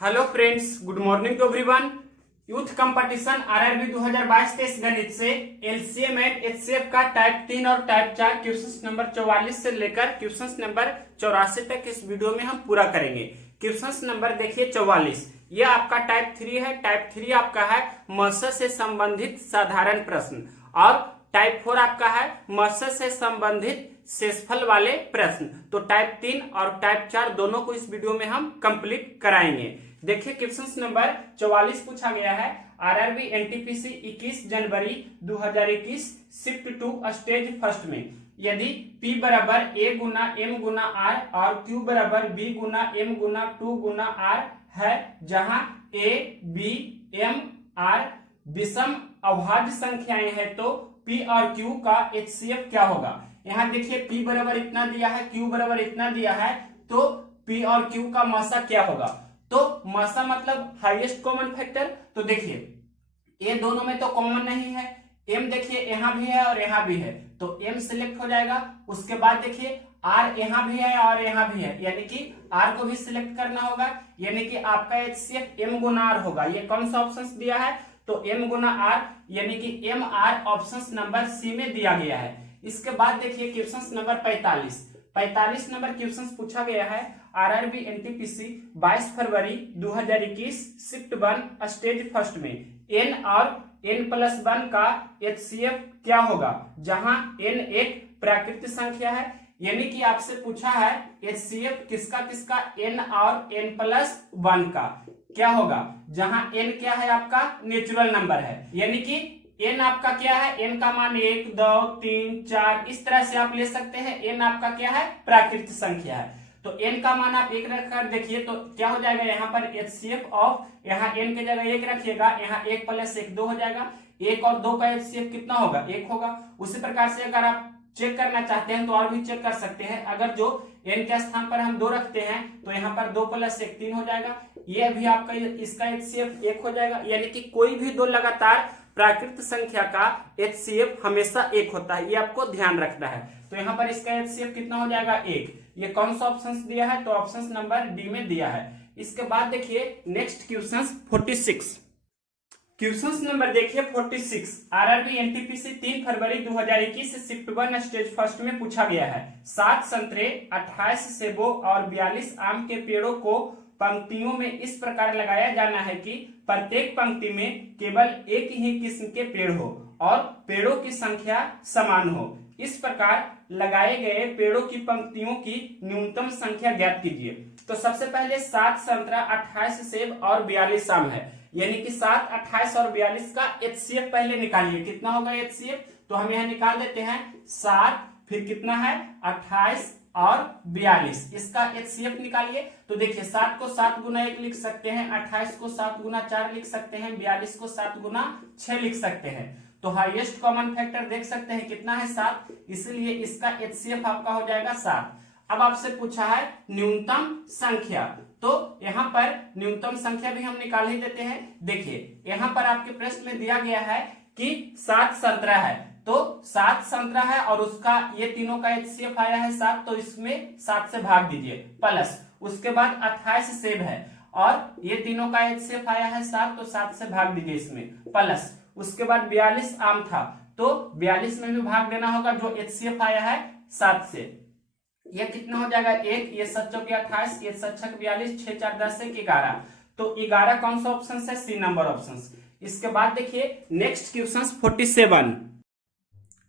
Hello friends, good morning to everyone. Youth competition RRB 2022-23 गणित से LCM and HCF का type 3 और type 4 questions number 44 से लेकर क्वेश्चंस नंबर 84 तक इस वीडियो में हम पूरा करेंगे। क्वेश्चंस नंबर देखिए 44, ये आपका टाइप 3 है। टाइप 3 आपका है मत्स्य से संबंधित साधारण प्रश्न और टाइप 4 आपका है मत्स्य से संबंधित शेषफल वाले प्रश्न। तो टाइप 3 और टाइप 4 दोनों को इस वीडियो में हम कंप्लीट कराएंगे। देखिए क्वेश्चन नंबर 44 पूछा गया है। आरआरबी एनटीपीसी 21 जनवरी 2021 शिफ्ट टू स्टेज फर्स्ट में यदि P बराबर A Guna M Guna R और Q बराबर B गुना M गुना 2 गुना R है, जहां A, B, M, R विषम अभाज्य संख्याएं हैं, तो P और Q का HCF क्या होगा। यहाँ देखिए P बराबर इतना दिया है, Q बराबर इतना दिया है, तो P और Q का मासा क्या होगा। तो मासा मतलब हाईएस्ट कॉमन फैक्टर। तो देखिए ये दोनों में तो कॉमन नहीं है, M देखिए यहाँ भी है और यहाँ भी है, तो M सिलेक्ट हो जाएगा। उसके बाद देखिए R यहाँ भी है और यहाँ भी है, यानी कि R को भी सिलेक्ट करना होगा, यानी कि आपका HCF M गुना R होगा। ये कौन सा ऑप्शन दिया है, तो M गुना R, यानी कि MR ऑप्शन नंबर सी में दिया गया है। इसके बाद देखिए क्वेश्चन नंबर 45 नंबर क्वेश्चन पूछा गया है। आरआरबी एनटीपीसी 22 फरवरी 2021 शिफ्ट 1 स्टेज फर्स्ट में n और n+1 का HCF क्या होगा, जहां n एक प्राकृतिक संख्या है। यानी कि आपसे पूछा है HCF किसका किसका, n और n+1 का क्या होगा, जहां n क्या है आपका नेचुरल नंबर है। यानी कि n आपका क्या है, n का मान 1, 2, 3, 4 इस तरह से आप ले सकते हैं। n आपका क्या है, प्राकृतिक संख्या है। तो n का मान आप 1 रखकर देखिए तो क्या हो जाएगा, यहाँ पर HCF ऑफ, यहाँ n की जगह 1 रखिएगा, यहाँ 1 + 1 2 हो जाएगा। 1 और 2 का HCF कितना होगा, 1 होगा। उसी प्रकार से अगर आप चेक करना चाहते हैं तो और भी चेक कर सकते हैं। अगर जो n के स्थान पर हम 2 रखते हैं तो यहाँ पर 2 + 1 3 हो जाएगा। ये भी आपका इसका HCF 1 हो जाएगा। यानी कि कोई भी दो लगातार प्राकृतिक संख्या का HCF हमेशा 1 होता है, ये आपको ध्यान रखना है। तो यहाँ पर इसका HCF कितना हो जाएगा, 1। ये कौन सा ऑप्शन दिया है, तो ऑप्शन नंबर डी में दिया है। इसके बाद देखिए नेक्स्ट क्वेश्चन 46। क्वेश्चन नंबर देखिए 46, आरआरबी एनटीपीसी 3 फरवरी 2021 शिफ्ट 1 स्टेज फर्स्ट में पूछा गया है। 7 संतरे, 28 सेबों और 42 आम के पेड़ों को पंक्तियों में इस प्रकार लगाया जाना है कि प्रत्येक पंक्ति में केवल एक ही किस्म के पेड़ हो और पेड़ों की संख्या समान हो। इस प्रकार लगाए गए पेड़ों की पंक्तियों की न्यूनतम संख्या ज्ञात कीजिए। तो सबसे पहले 7 संतरा, 28 सेब और 42 आम है, यानी कि 7, 28 और 42 का HCF पहले निकालिए। कितना होगा HCF, तो हम यहाँ निकाल देते हैं 7, फिर कितना है 28 और 42, इसका HCF निकालिए। तो देखिए 7 को 7 गुना 1 लिख सकते हैं, 28 को 7 गुना 4 लिख सकते हैं, 42 को 7 गुना 6 लिख सकते हैं। तो हाईएस्ट कॉमन फैक्टर देख सकते हैं कितना है, 7, इसलिए इसका HCF आपका हो जाएगा 7। अब आपसे पूछा है न्यूनतम संख्या, तो यहाँ पर न्यूनतम संख्या भी हम निकाल ही देते हैं। देखिए यहाँ पर आपके प्रश्न में दिया गया है कि 7 संतरा है, तो 7 संतरा है और उसका ये तीनों का HCF आया है 7, तो इसमें 7 से भाग दीजिए, प्लस उसके बाद 28 सेब है और ये तीनों का HCF आया है 7, तो 7 से भाग दीजिए इसमें, प्लस उसके बाद 42 आम था, तो 42 में भी भाग देना होगा जो HCF आया है 7 से। ये कितना हो जाएगा 1, ये 7 चौके 28, ये 7 छक 42, 6 4 10 से 11, तो 11 कौन सा ऑप्शन है, सी नंबर ऑप्शन। इसके बाद देखिए नेक्स्ट क्वेश्चन 47।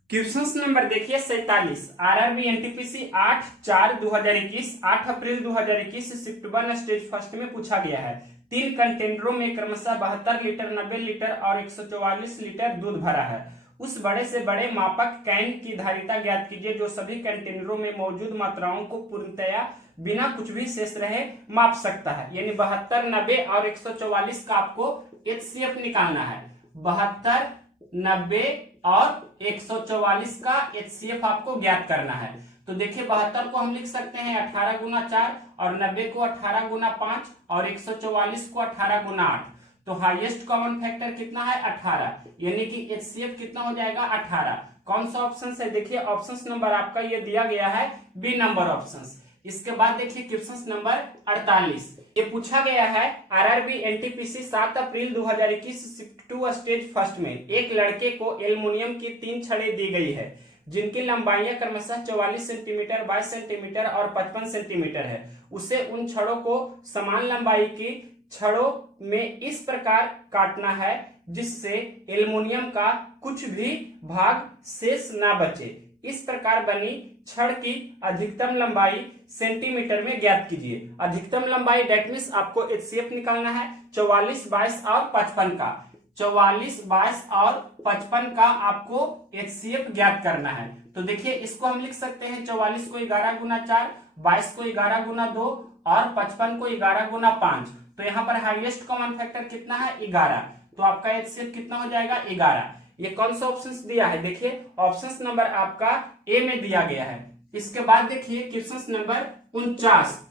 क्वेश्चन नंबर देखिए 47, आरआरबी एनटीपीसी 8/4/2021 8 अप्रैल 2021 शिफ्ट 1 स्टेज फर्स्ट में पूछा गया है। 3 कंटेनरों में क्रमशः 72 लीटर, 90 लीटर और 144 लीटर दूध भरा है। उस बड़े से बड़े मापक कैन की धारिता ज्ञात कीजिए जो सभी कंटेनरों में मौजूद मात्राओं को पूर्णतया बिना कुछ भी शेष रहे माप सकता है। यानी 72, 90 और 144 का आपको HCF निकालना है। 72, 90 और 144 का HCF आपको ज्ञात करना है। तो देखिए 72 को हम लिख सकते हैं 18 गुना 4 और 90 को 18 गुना 5 और 144 को 18 गुना 8। तो हाईएस्ट कॉमन फैक्टर कितना है 18, यानी कि HCF कितना हो जाएगा 18। कौन सा ऑप्शन है, देखिए ऑप्शन नंबर आपका ये दिया गया है बी नंबर ऑप्शन। इसके बाद देखिए क्वेश्चन नंबर 48। ये पूछा गया है आरआरबी एनटीपीसी 7 अप्रैल 2021 शिफ्ट टू स्टेज फर्स्ट में एक लड़के को एल्युमिनियम की 3 छड़ें दी गई है जिनकी लंबाइयां क्रमशः 44 सेंटीमीटर, 22 सेंटीमीटर और 55 सेंटीमीटर है। उसे उन छड़ों को समान लंबाई की छड़ों में इस प्रकार काटना है जिससे एल्युमिनियम का कुछ भी भाग शेष ना बचे। इस प्रकार बनी छड़ की अधिकतम लंबाई सेंटीमीटर में ज्ञात कीजिए। अधिकतम लंबाई डेट मीन्स आपको एचसीएफ निकालना है 44, 22 और 55 का। 44, 22 और 55 का आपको एचसीएफ ज्ञात करना है। तो देखिए इसको हम लिख सकते हैं 44 को 11 गुना 4, 22 को 11 गुना 2 और 55 को 11 गुना 5। तो यहाँ पर हाईएस्ट कॉमन फैक्टर कितना है 11। तो आपका एचसीएफ कितना हो जाएगा 11। ये कौन सा ऑप्शन दिया है देखिए ऑप्शन नंबर आपका ए में दिया गया है। इसके बाद देखिए क्वेश्चन नंबर 49।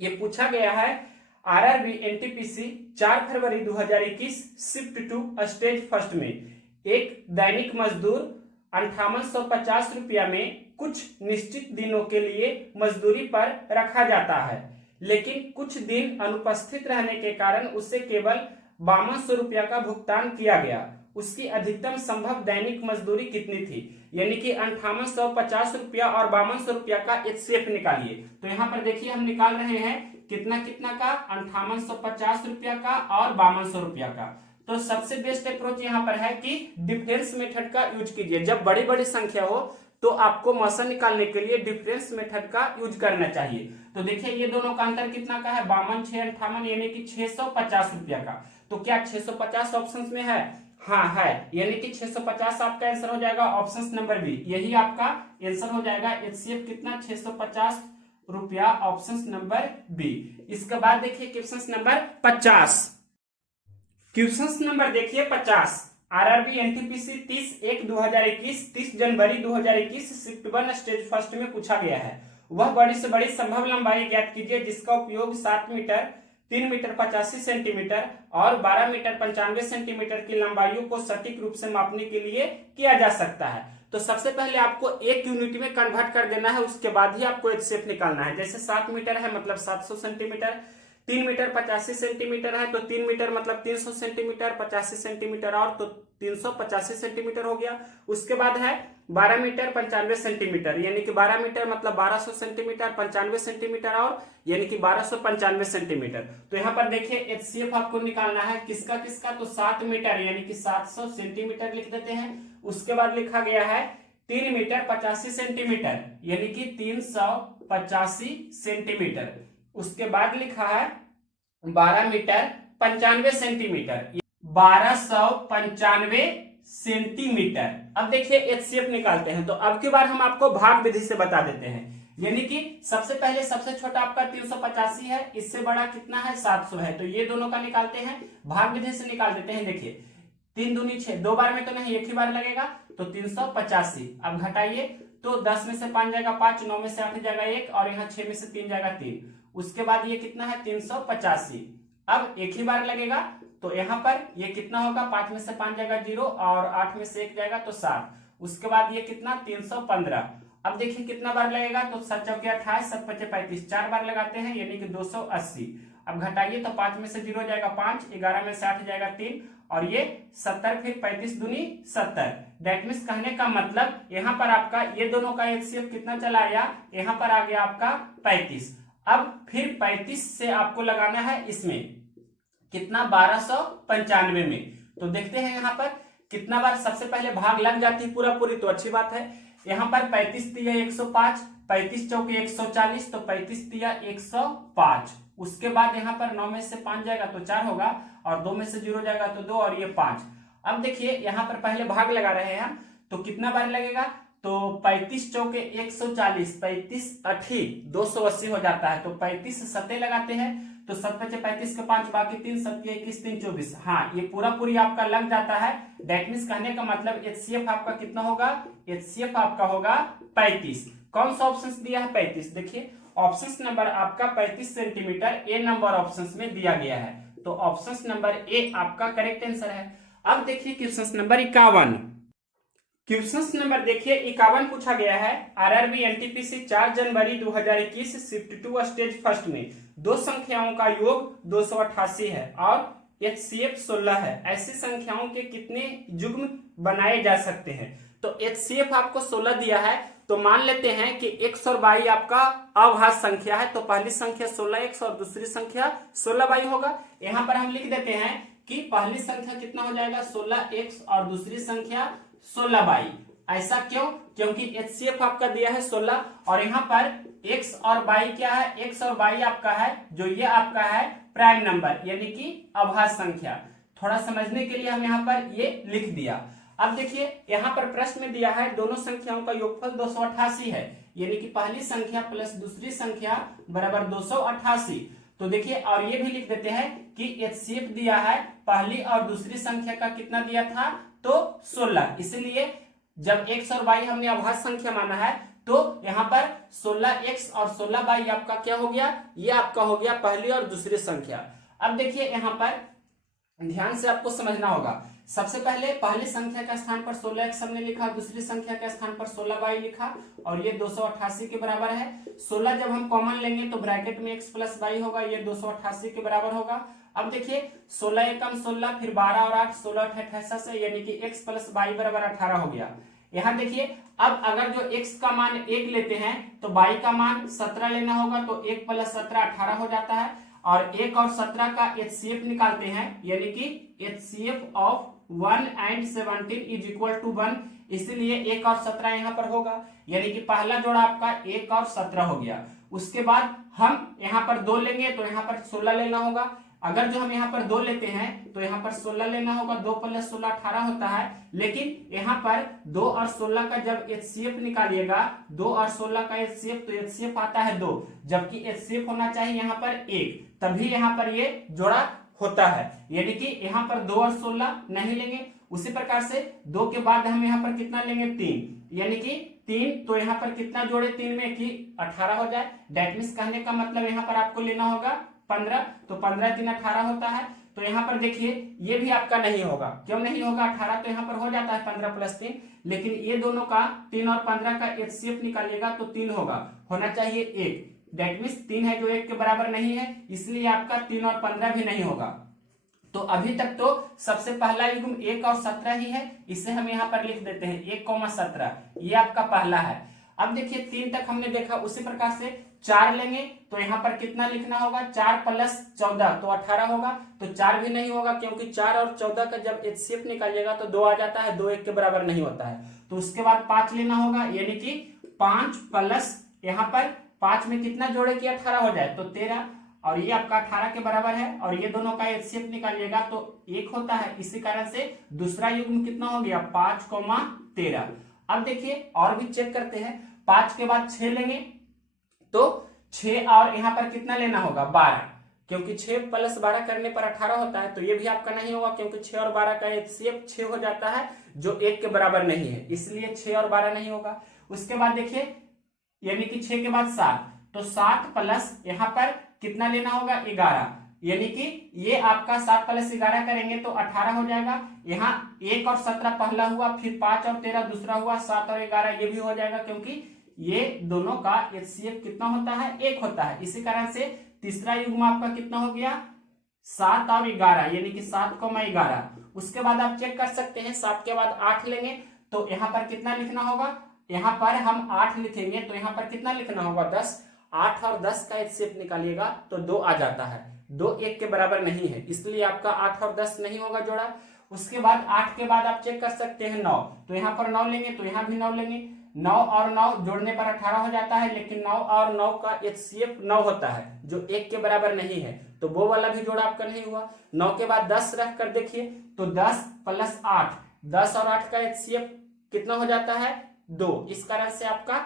ये पूछा गया है आरआरबी एनटीपीसी 4 फरवरी 2021 शिफ्ट टू स्टेज फर्स्ट में एक दैनिक मजदूर 5850 रुपया में कुछ निश्चित दिनों के लिए मजदूरी पर रखा जाता है, लेकिन कुछ दिन अनुपस्थित रहने के कारण उसे केवल 5200 रुपया का भुगतान किया गया। उसकी अधिकतम संभव दैनिक मजदूरी कितनी थी? यानी कि 5850 रुपया और 5200 रुपया का एचसीएफ निकालिए। तो यहाँ पर देखिए हम निकाल रहे हैं कितना कितना का 5850 रुपया का और 5200 रुपया का। तो सबसे बेस्ट अप्रोच यहाँ पर है कि डिफरेंस मेथड का यूज कीजिए। जब बड़ी बड़ी संख्या हो तो आपको मौसम निकालने के लिए डिफरेंस मेथड का यूज करना चाहिए। तो देखिए ये दोनों का अंतर कितना का है 52, 6, 58 यानी कि 650 रुपया का। तो क्या 650 ऑप्शन में है? हाँ है, यानी कि 650 आपका आंसर हो जाएगा ऑप्शन नंबर बी। यही आपका आंसर हो जाएगा एचसीएफ कितना 650 रुपया ऑप्शन नंबर बी। इसके बाद देखिए क्वेश्चन नंबर 50। क्वेश्चन नंबर देखिए 50। आरआरबी एनटीपीसी 30/1/2021 30 जनवरी 2021 शिफ्ट 1 स्टेज फर्स्ट में पूछा गया है। वह बड़ी से बड़ी संभव लंबाई ज्ञात कीजिए जिसका उपयोग 7 मीटर, 3 मीटर 85 सेंटीमीटर और 12 मीटर 95 सेंटीमीटर की लंबाइयों को सटीक रूप से मापने के लिए किया जा सकता है। तो सबसे पहले आपको एक यूनिट में कन्वर्ट कर देना है, उसके बाद ही आपको एचसीएफ निकालना है। जैसे 7 मीटर है मतलब 700 सेंटीमीटर, 3 मीटर 85 सेंटीमीटर है तो 3 मीटर मतलब 300 सेंटीमीटर, 85 सेंटीमीटर और तो 385 सेंटीमीटर हो गया। उसके बाद है 12 मीटर 95 सेंटीमीटर यानी कि 12 मीटर मतलब 1200 सेंटीमीटर, 95 सेंटीमीटर और यानी कि 1295 सेंटीमीटर। तो यहाँ पर देखिए एचसीएफ आपको निकालना है किसका किसका, तो 7 मीटर यानी कि 700 सेंटीमीटर लिख देते हैं। उसके बाद लिखा गया है 3 मीटर 85 सेंटीमीटर यानी कि 385 सेंटीमीटर। उसके बाद लिखा है 12 मीटर 95 सेंटीमीटर 1295 सेंटीमीटर। अब देखिए एचसीएफ निकालते हैं। तो अब की बार हम आपको भाग विधि से बता देते हैं, यानी कि सबसे पहले सबसे छोटा आपका 385 है, इससे बड़ा कितना है 700 है। तो ये दोनों का निकालते हैं, भाग विधि से निकाल देते हैं। देखिए 3 दूनी 6, 2 बार में तो नहीं एक ही बार लगेगा तो 385। अब घटाइए तो 10 में से 5 जाएगा 5, 9 में से 8 जाएगा 1 और यहाँ 6 में से 3 जाएगा 3। उसके बाद ये कितना है 385। अब एक ही बार लगेगा तो यहाँ पर ये कितना होगा 5 में से 5 जाएगा 0 और 8 में से 1 जाएगा तो 7। उसके बाद ये कितना 315। अब देखिए कितना बार लगेगा तो 7 चौके 28, 7 पचे 35, 4 बार लगाते हैं यानी कि 280। अब घटाइए तो 5 में से 0 जाएगा 5, 11 में से 8 जाएगा 3 और ये 70, फिर 35 दूनी 70। दैट मीन्स कहने का मतलब यहाँ पर आपका ये दोनों का एचसीएफ कितना चला आया, यहाँ पर आ गया आपका 35। अब फिर 35 से आपको लगाना है इसमें कितना 1295 में। तो देखते हैं यहाँ पर कितना बार सबसे पहले भाग लग जाती है पूरा पूरी तो अच्छी बात है। यहाँ पर 35 दिया 105, 35 चौके 140 तो 35 दिया 105। उसके बाद यहाँ पर 9 में से 5 जाएगा तो 4 होगा और 2 में से 0 जाएगा तो 2 और ये 5। अब देखिए यहाँ पर पहले भाग लगा रहे हैं हम तो कितना बार लगेगा तो 35 चौके 140, 35 8 280 हो जाता है। तो 35 सत्ते लगाते हैं तो 7 पचे 35 के 5 बाकी 3 7 21 3 24। हाँ ये पूरा पूरी आपका लग जाता है। दैट मीन्स कहने का मतलब एचसीएफ आपका कितना होगा, एचसीएफ आपका होगा 35। कौन सा ऑप्शन दिया है 35? देखिए ऑप्शन नंबर आपका 35 सेंटीमीटर ए नंबर ऑप्शन में दिया गया है। तो ऑप्शन नंबर ए आपका करेक्ट आंसर है। अब देखिए क्वेश्चन नंबर 51। क्वेश्चन नंबर देखिए 51 पूछा गया है। आरआरबी एनटीपीसी 4 जनवरी 2021 शिफ्ट 2 स्टेज फर्स्ट में दो संख्याओं का योग 288 है और एचसीएफ 16 है। ऐसी संख्याओं के कितने युग्म बनाए जा सकते हैं? तो एचसीएफ आपको 16 दिया है, तो मान लेते हैं कि x और y आपका अवभाज्य संख्या है, तो पहली संख्या 16x और दूसरी संख्या 16y होगा। यहां पर हम लिख देते हैं कि पहली संख्या कितना हो जाएगा 16x और दूसरी संख्या 16y। ऐसा क्यों? क्योंकि एचसीएफ आपका दिया है 16 और यहाँ पर x और y क्या है? x और y आपका है जो ये आपका है प्राइम नंबर यानी कि अभाज्य संख्या। थोड़ा समझने के लिए हम यहाँ पर ये लिख दिया। अब देखिए यहाँ पर प्रश्न में दिया है दोनों संख्याओं का योगफल 288 है, यानी कि पहली संख्या प्लस दूसरी संख्या बराबर 288। तो देखिए और ये भी लिख देते हैं कि एचसीएफ दिया है पहली और दूसरी संख्या का कितना दिया था? तो 16। इसलिए जब x और y हमने अभाज्य संख्या माना है तो यहाँ पर 16x और 16y आपका क्या हो गया? ये आपका हो गया पहली और दूसरी संख्या। अब देखिए यहाँ पर ध्यान से आपको समझना होगा। सबसे पहले पहली संख्या का स्थान पर 16x हमने लिखा, दूसरी संख्या के स्थान पर 16y लिखा और ये 288 के बराबर है। 16 जब हम कॉमन लेंगे तो ब्रैकेट में x प्लस y होगा, ये 288 के बराबर होगा। अब देखिए 16 एकम 16 फिर 12 और 8 16 88 से यानी कि x प्लस y बराबर 18 हो गया। यहाँ देखिए अब अगर जो x का मान 1 लेते हैं तो y का मान 17 लेना होगा, तो 1 प्लस 17 18 हो जाता है और 1 और 17 का एचसीएफ निकालते हैं यानी कि HCF of 1 and 17 is equal to 1। इसलिए 1 और 17 यहाँ पर होगा यानी कि पहला जोड़ा आपका 1 और 17 हो गया। उसके बाद हम यहाँ पर 2 लेंगे तो यहाँ पर 16 लेना होगा। अगर जो हम यहाँ पर 2 लेते हैं तो यहाँ पर 16 लेना होगा, 2 प्लस 16 18 होता है। लेकिन यहाँ पर 2 और 16 का जब एचसीएफ निकालिएगा, 2 और 16 का एचसीएफ, तो एचसीएफ आता है 2, जबकि एचसीएफ होना चाहिए यहाँ पर 1, तभी यहाँ पर ये जोड़ा होता है। यानी कि यहाँ पर 2 और 16 नहीं लेंगे। उसी प्रकार से 2 के बाद हम यहाँ पर कितना लेंगे? 3, यानी कि 3, तो यहाँ पर कितना जोड़े 3 में कि 18 हो जाए। डेट मीन्स कहने का मतलब यहाँ पर आपको लेना होगा 15, तो 15 3 18 होता है। तो यहाँ पर देखिए ये भी आपका नहीं होगा। क्यों नहीं होगा? 18 तो यहाँ पर हो जाता है 15 प्लस 3, लेकिन ये दोनों का 3 और 15 का एचसीएफ निकालिएगा तो 3 होगा, होना चाहिए 1। डेट मीन्स 3 है जो 1 के बराबर नहीं है, इसलिए आपका 3 और 15 भी नहीं होगा। तो अभी तक तो सबसे पहला युग्म 1 और 17 ही है, इसे हम यहाँ पर लिख देते हैं 1,17, ये आपका पहला है। अब देखिए 3 तक हमने देखा, उसी प्रकार से 4 लेंगे तो यहाँ पर कितना लिखना होगा? 4 प्लस 14 तो 18 होगा, तो 4 भी नहीं होगा क्योंकि 4 और 14 का जब एचसीएफ निकालिएगा तो 2 आ जाता है, 2 1 के बराबर नहीं होता है। तो उसके बाद 5 लेना होगा यानी कि 5 प्लस यहाँ पर 5 में कितना जोड़े कि 18 हो जाए तो 13, और ये आपका 18 के बराबर है और ये दोनों का एचसीएफ निकालिएगा तो 1 होता है। इसी कारण से दूसरा युग्म कितना हो गया? 5,13। अब देखिए और भी चेक करते हैं। 5 के बाद 6 लेंगे तो 6 और यहाँ पर कितना लेना होगा? 12, क्योंकि 6 प्लस 12 करने पर 18 होता है, तो ये भी आपका नहीं होगा क्योंकि 6 और 12 का एचसीएफ 6 हो जाता है जो 1 के बराबर नहीं है, इसलिए 6 और 12 नहीं होगा। उसके बाद देखिए यानी कि 6 के बाद 7, तो 7 प्लस यहाँ पर कितना लेना होगा? 11, यानी कि ये आपका 7 प्लस 11 करेंगे तो 18 हो जाएगा। यहाँ 1 और 17 पहला हुआ, फिर 5 और 13 दूसरा हुआ, 7 और 11 ये भी हो जाएगा क्योंकि ये दोनों का एचसीएफ कितना होता है? 1 होता है। इसी कारण से तीसरा युग्म आपका कितना हो गया? 7 और 11, यानी कि 7,11। उसके बाद आप चेक कर सकते हैं 7 के बाद 8 लेंगे तो यहाँ पर कितना लिखना होगा? यहाँ पर हम 8 लिखेंगे तो यहाँ पर कितना लिखना होगा? 10। 8 और 10 का एचसीएफ निकालिएगा तो 2 आ जाता है, 2 1 के बराबर नहीं है, इसलिए आपका 8 और 10 नहीं होगा जोड़ा। उसके बाद 8 के बाद आप चेक कर सकते हैं 9, तो यहाँ पर 9 लेंगे तो यहाँ भी 9 लेंगे। 9 और 9 जोड़ने पर 18 हो जाता है, लेकिन 9 और 9 का एचसीएफ 9 होता है जो 1 के बराबर नहीं है, तो वो वाला भी जोड़ा आपका नहीं हुआ। 9 के बाद 10 रख कर देखिए तो 10 प्लस 8, 10 और 8 का एचसीएफ कितना हो जाता है? 2। इस कारण से आपका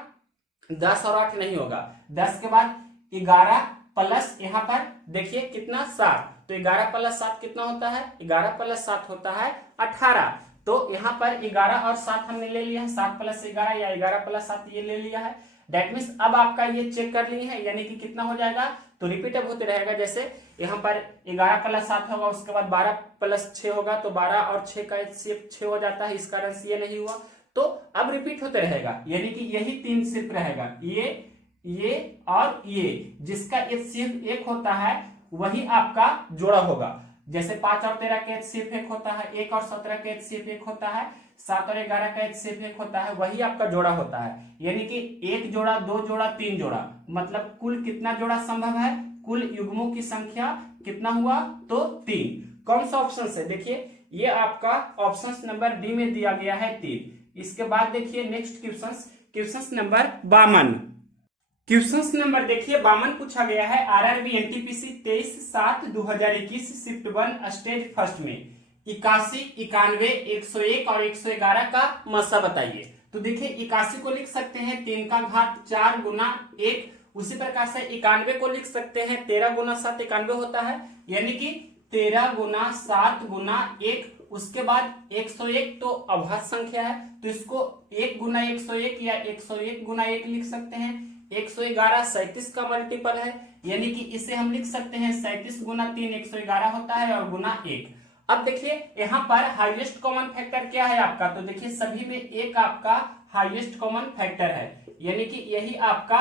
10 और 8 नहीं होगा। 10 के बाद 11 प्लस यहाँ पर देखिए कितना? 7, तो 11 प्लस 7 कितना होता है? 11 प्लस 7 होता है 18। तो यहाँ पर 11 और 7 हमने ले लिया है, 7 प्लस 11 या 11 प्लस 7 ये ले लिया है। डेट मीन्स अब आपका ये चेक कर लिए है, यानी कि कितना हो जाएगा? तो रिपीट अब होते रहेगा। जैसे यहाँ पर 11 प्लस 7 होगा, उसके बाद 12 प्लस 6 होगा, तो 12 और 6 का एचसीएफ 6 हो जाता है, इस कारण से ये नहीं हुआ। तो अब रिपीट होते रहेगा, यानी कि यही 3 सिर्फ रहेगा, ये और ये, जिसका एचसीएफ 1 होता है वही आपका जोड़ा होगा। जैसे 5 और 13 का एचसीएफ 1 होता है, 1 और 17 का एचसीएफ 1 होता है, 7 और 11 का एचसीएफ 1 होता है, वही आपका जोड़ा होता है। यानी कि 1 जोड़ा, 2 जोड़ा, 3 जोड़ा, मतलब कुल कितना जोड़ा संभव है? कुल युग्मों की संख्या कितना हुआ? तो 3। कौन सा ऑप्शन है? देखिए ये आपका ऑप्शन नंबर डी में दिया गया है 3। इसके बाद देखिए next question number 52। Question number देखिए 52 पूछा गया है RRB NTPC 23/7/2021 shift 1 stage first में 81, 91, 101 और 111 का मसा बताइए। तो देखिए 81 को लिख सकते हैं 3 का घात 4 गुना 1, उसी प्रकार से 91 को लिख सकते हैं 13 गुना 7 91 होता है, यानी कि 13 गुना 7 गुना 1। उसके बाद 101 तो अभाज्य संख्या है, तो इसको 1 गुना 101 या 101 गुना 1 लिख सकते हैं। 111 37 का मल्टीपल है, यानी कि इसे हम लिख सकते हैं 37 गुना 3 111 होता है और गुना 1। अब देखिए यहाँ पर हाईएस्ट कॉमन फैक्टर क्या है आपका? तो देखिए सभी में एक आपका हाईएस्ट कॉमन फैक्टर है, यानी कि यही आपका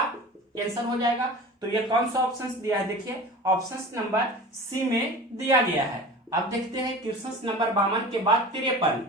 आंसर हो जाएगा। तो ये कौन सा ऑप्शन दिया है? देखिए ऑप्शन नंबर सी में दिया गया है। अब देखते हैं क्वेश्चन नंबर 52 के बाद 53।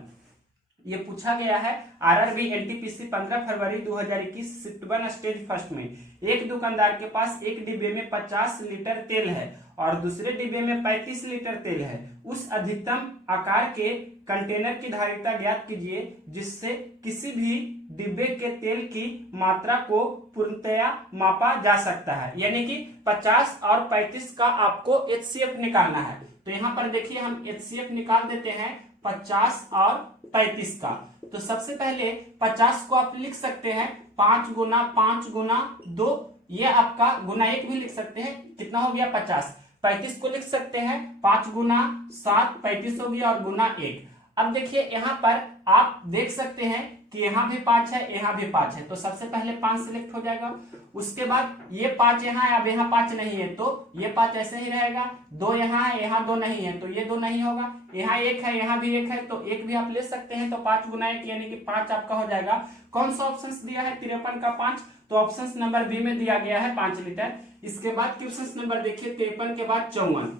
ये पूछा गया है आरआरबी एनटीपीसी 15 फरवरी 2021 शिफ्ट 1 स्टेज फर्स्ट में एक दुकानदार के पास एक डिब्बे में 50 लीटर तेल है और दूसरे डिब्बे में 35 लीटर तेल है। उस अधिकतम आकार के कंटेनर की धारिता ज्ञात कीजिए जिससे किसी भी डिब्बे के तेल की मात्रा को पूर्णतया मापा जा सकता है। यानी कि 50 और 35 का आपको एचसीएफ निकालना है। तो यहाँ पर देखिए हम एचसीएफ निकाल देते हैं 50 और 35 का। तो सबसे पहले 50 को आप लिख सकते हैं 5 गुना 5 गुना 2, ये आपका गुना 1 भी लिख सकते हैं, कितना हो गया 50। 35 को लिख सकते हैं 5 गुना 7 35 हो गया और गुना 1। अब देखिए यहाँ पर आप देख सकते हैं कि यहाँ भी 5 है, यहाँ भी 5 है, तो सबसे पहले 5 सिलेक्ट हो जाएगा। उसके बाद ये 5 यहाँ है, अब यहाँ 5 नहीं है तो ये 5 ऐसे ही रहेगा। 2 यहाँ है, यहाँ 2 नहीं है तो ये 2 नहीं होगा। यहाँ 1 है, यहाँ भी 1 है तो 1 भी आप ले सकते हैं। तो 5 गुना 1 यानी कि 5 आपका हो जाएगा। कौन सा ऑप्शन दिया है? 53 का 5, तो ऑप्शन नंबर बी में दिया गया है 5 लीटर। इसके बाद क्वेश्चन नंबर देखिए 53 के बाद 54।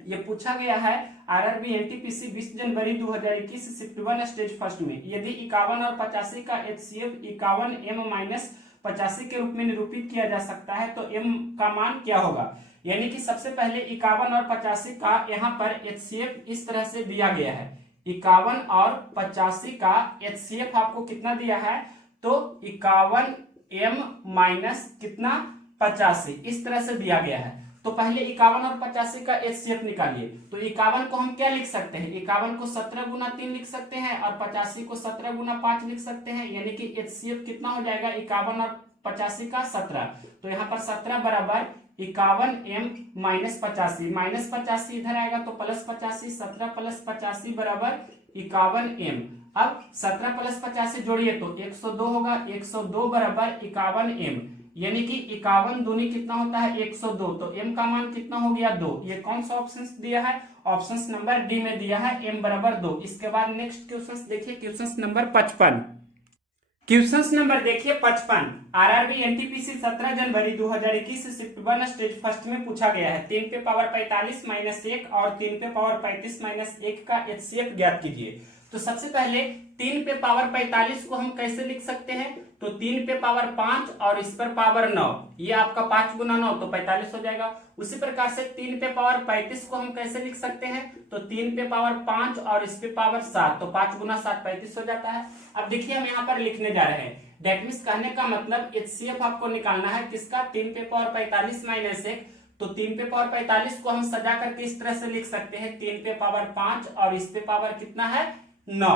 ये पूछा गया है आरआरबी एनटीपीसी 20 जनवरी 2021 शिफ्ट 1 स्टेज फर्स्ट में यदि 51 और 85 का एचसीएफ 51 m माइनस 85 के रूप में निरूपित किया जा सकता है तो m का मान क्या होगा? यानी कि सबसे पहले 51 और 85 का यहाँ पर एचसीएफ इस तरह से दिया गया है। 51 और 85 का एचसीएफ आपको कितना दिया है? तो 51 m माइनस कितना 85 इस तरह से दिया गया है। तो पहले 51 और 85 का एचसीएफ निकालिए। तो 51 को हम क्या लिख सकते हैं? 51 को 17 गुना 3 लिख सकते हैं और 85 को 17 गुना 5 लिख सकते हैं, यानी कि एचसीएफ कितना हो जाएगा 51 और 85 का 17। तो यहाँ पर 17 बराबर 51 m माइनस 85, माइनस 85 इधर आएगा तो प्लस 85, 17 प्लस 85 बराबर 51 m। अब 17 प्लस 85 जोड़िए तो 102 होगा, 102 बराबर 51 m, यानी कि 51 दूनी कितना होता है 102, तो m का मान कितना हो गया 2। ये कौन सा ऑप्शन दिया है? ऑप्शन नंबर डी में दिया है m बराबर 2। इसके बाद नेक्स्ट क्वेश्चन देखिए क्वेश्चन नंबर 55। क्वेश्चन नंबर देखिए 55 आरआरबी एनटीपीसी 17 जनवरी 2021 शिफ्ट 1 स्टेज फर्स्ट में पूछा गया है 3 पे पावर 45 माइनस 1 और 3 पे पावर 35 माइनस 1 का एचसीएफ ज्ञात कीजिए। तो सबसे पहले 3 पे पावर 45 को हम कैसे लिख सकते हैं? तो 3 पे पावर 5 और इस पर पावर 9, ये आपका 5 गुना 9 तो 45 हो जाएगा। उसी प्रकार से 3 पे पावर 35 को हम कैसे लिख सकते हैं? तो 3 पे पावर 5 और इस पे पावर 7 तो 5 गुना 7 35 हो जाता है। अब देखिए हम यहाँ पर लिखने जा रहे हैं, डेट मीन्स कहने का मतलब एचसीएफ आपको निकालना है किसका? 3 पे पावर 45 माइनस 1, तो 3 पे पावर 45 को हम सजा करके इस तरह से लिख सकते हैं 3 पे पावर 5 और इस पे पावर कितना है 9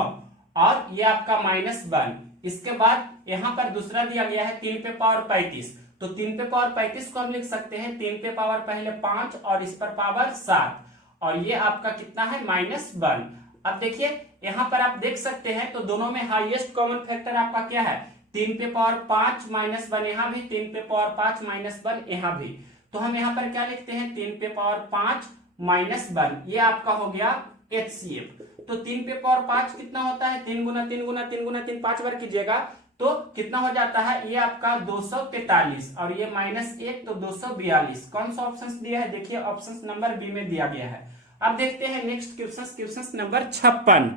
और ये आपका माइनस 1। इसके बाद यहाँ पर दूसरा दिया गया है 3 पे पावर 35, तो 3 पे पावर 35 को हम लिख सकते हैं 3 पे पावर पहले 5 और इस पर पावर 7 और ये आपका कितना है माइनस 1। अब देखिए यहाँ पर आप देख सकते हैं तो दोनों में हाईएस्ट कॉमन फैक्टर आपका क्या है? 3 पे पावर 5 माइनस 1 यहाँ भी, 3 पे पावर 5 माइनस 1 यहाँ भी। तो हम यहाँ पर क्या लिखते हैं? 3 पे पावर 5 माइनस 1, ये आपका हो गया HCF। तो 3 पे पावर 5 कितना होता है, 3 गुना 3 गुना 3 गुना 3, 5 बार कीजिएगा तो कितना हो जाता है, ये आपका 243 और ये -1 तो 242। कौन सा ऑप्शन दिया है, देखिए ऑप्शन नंबर बी में दिया गया है। अब देखते हैं next question number 56।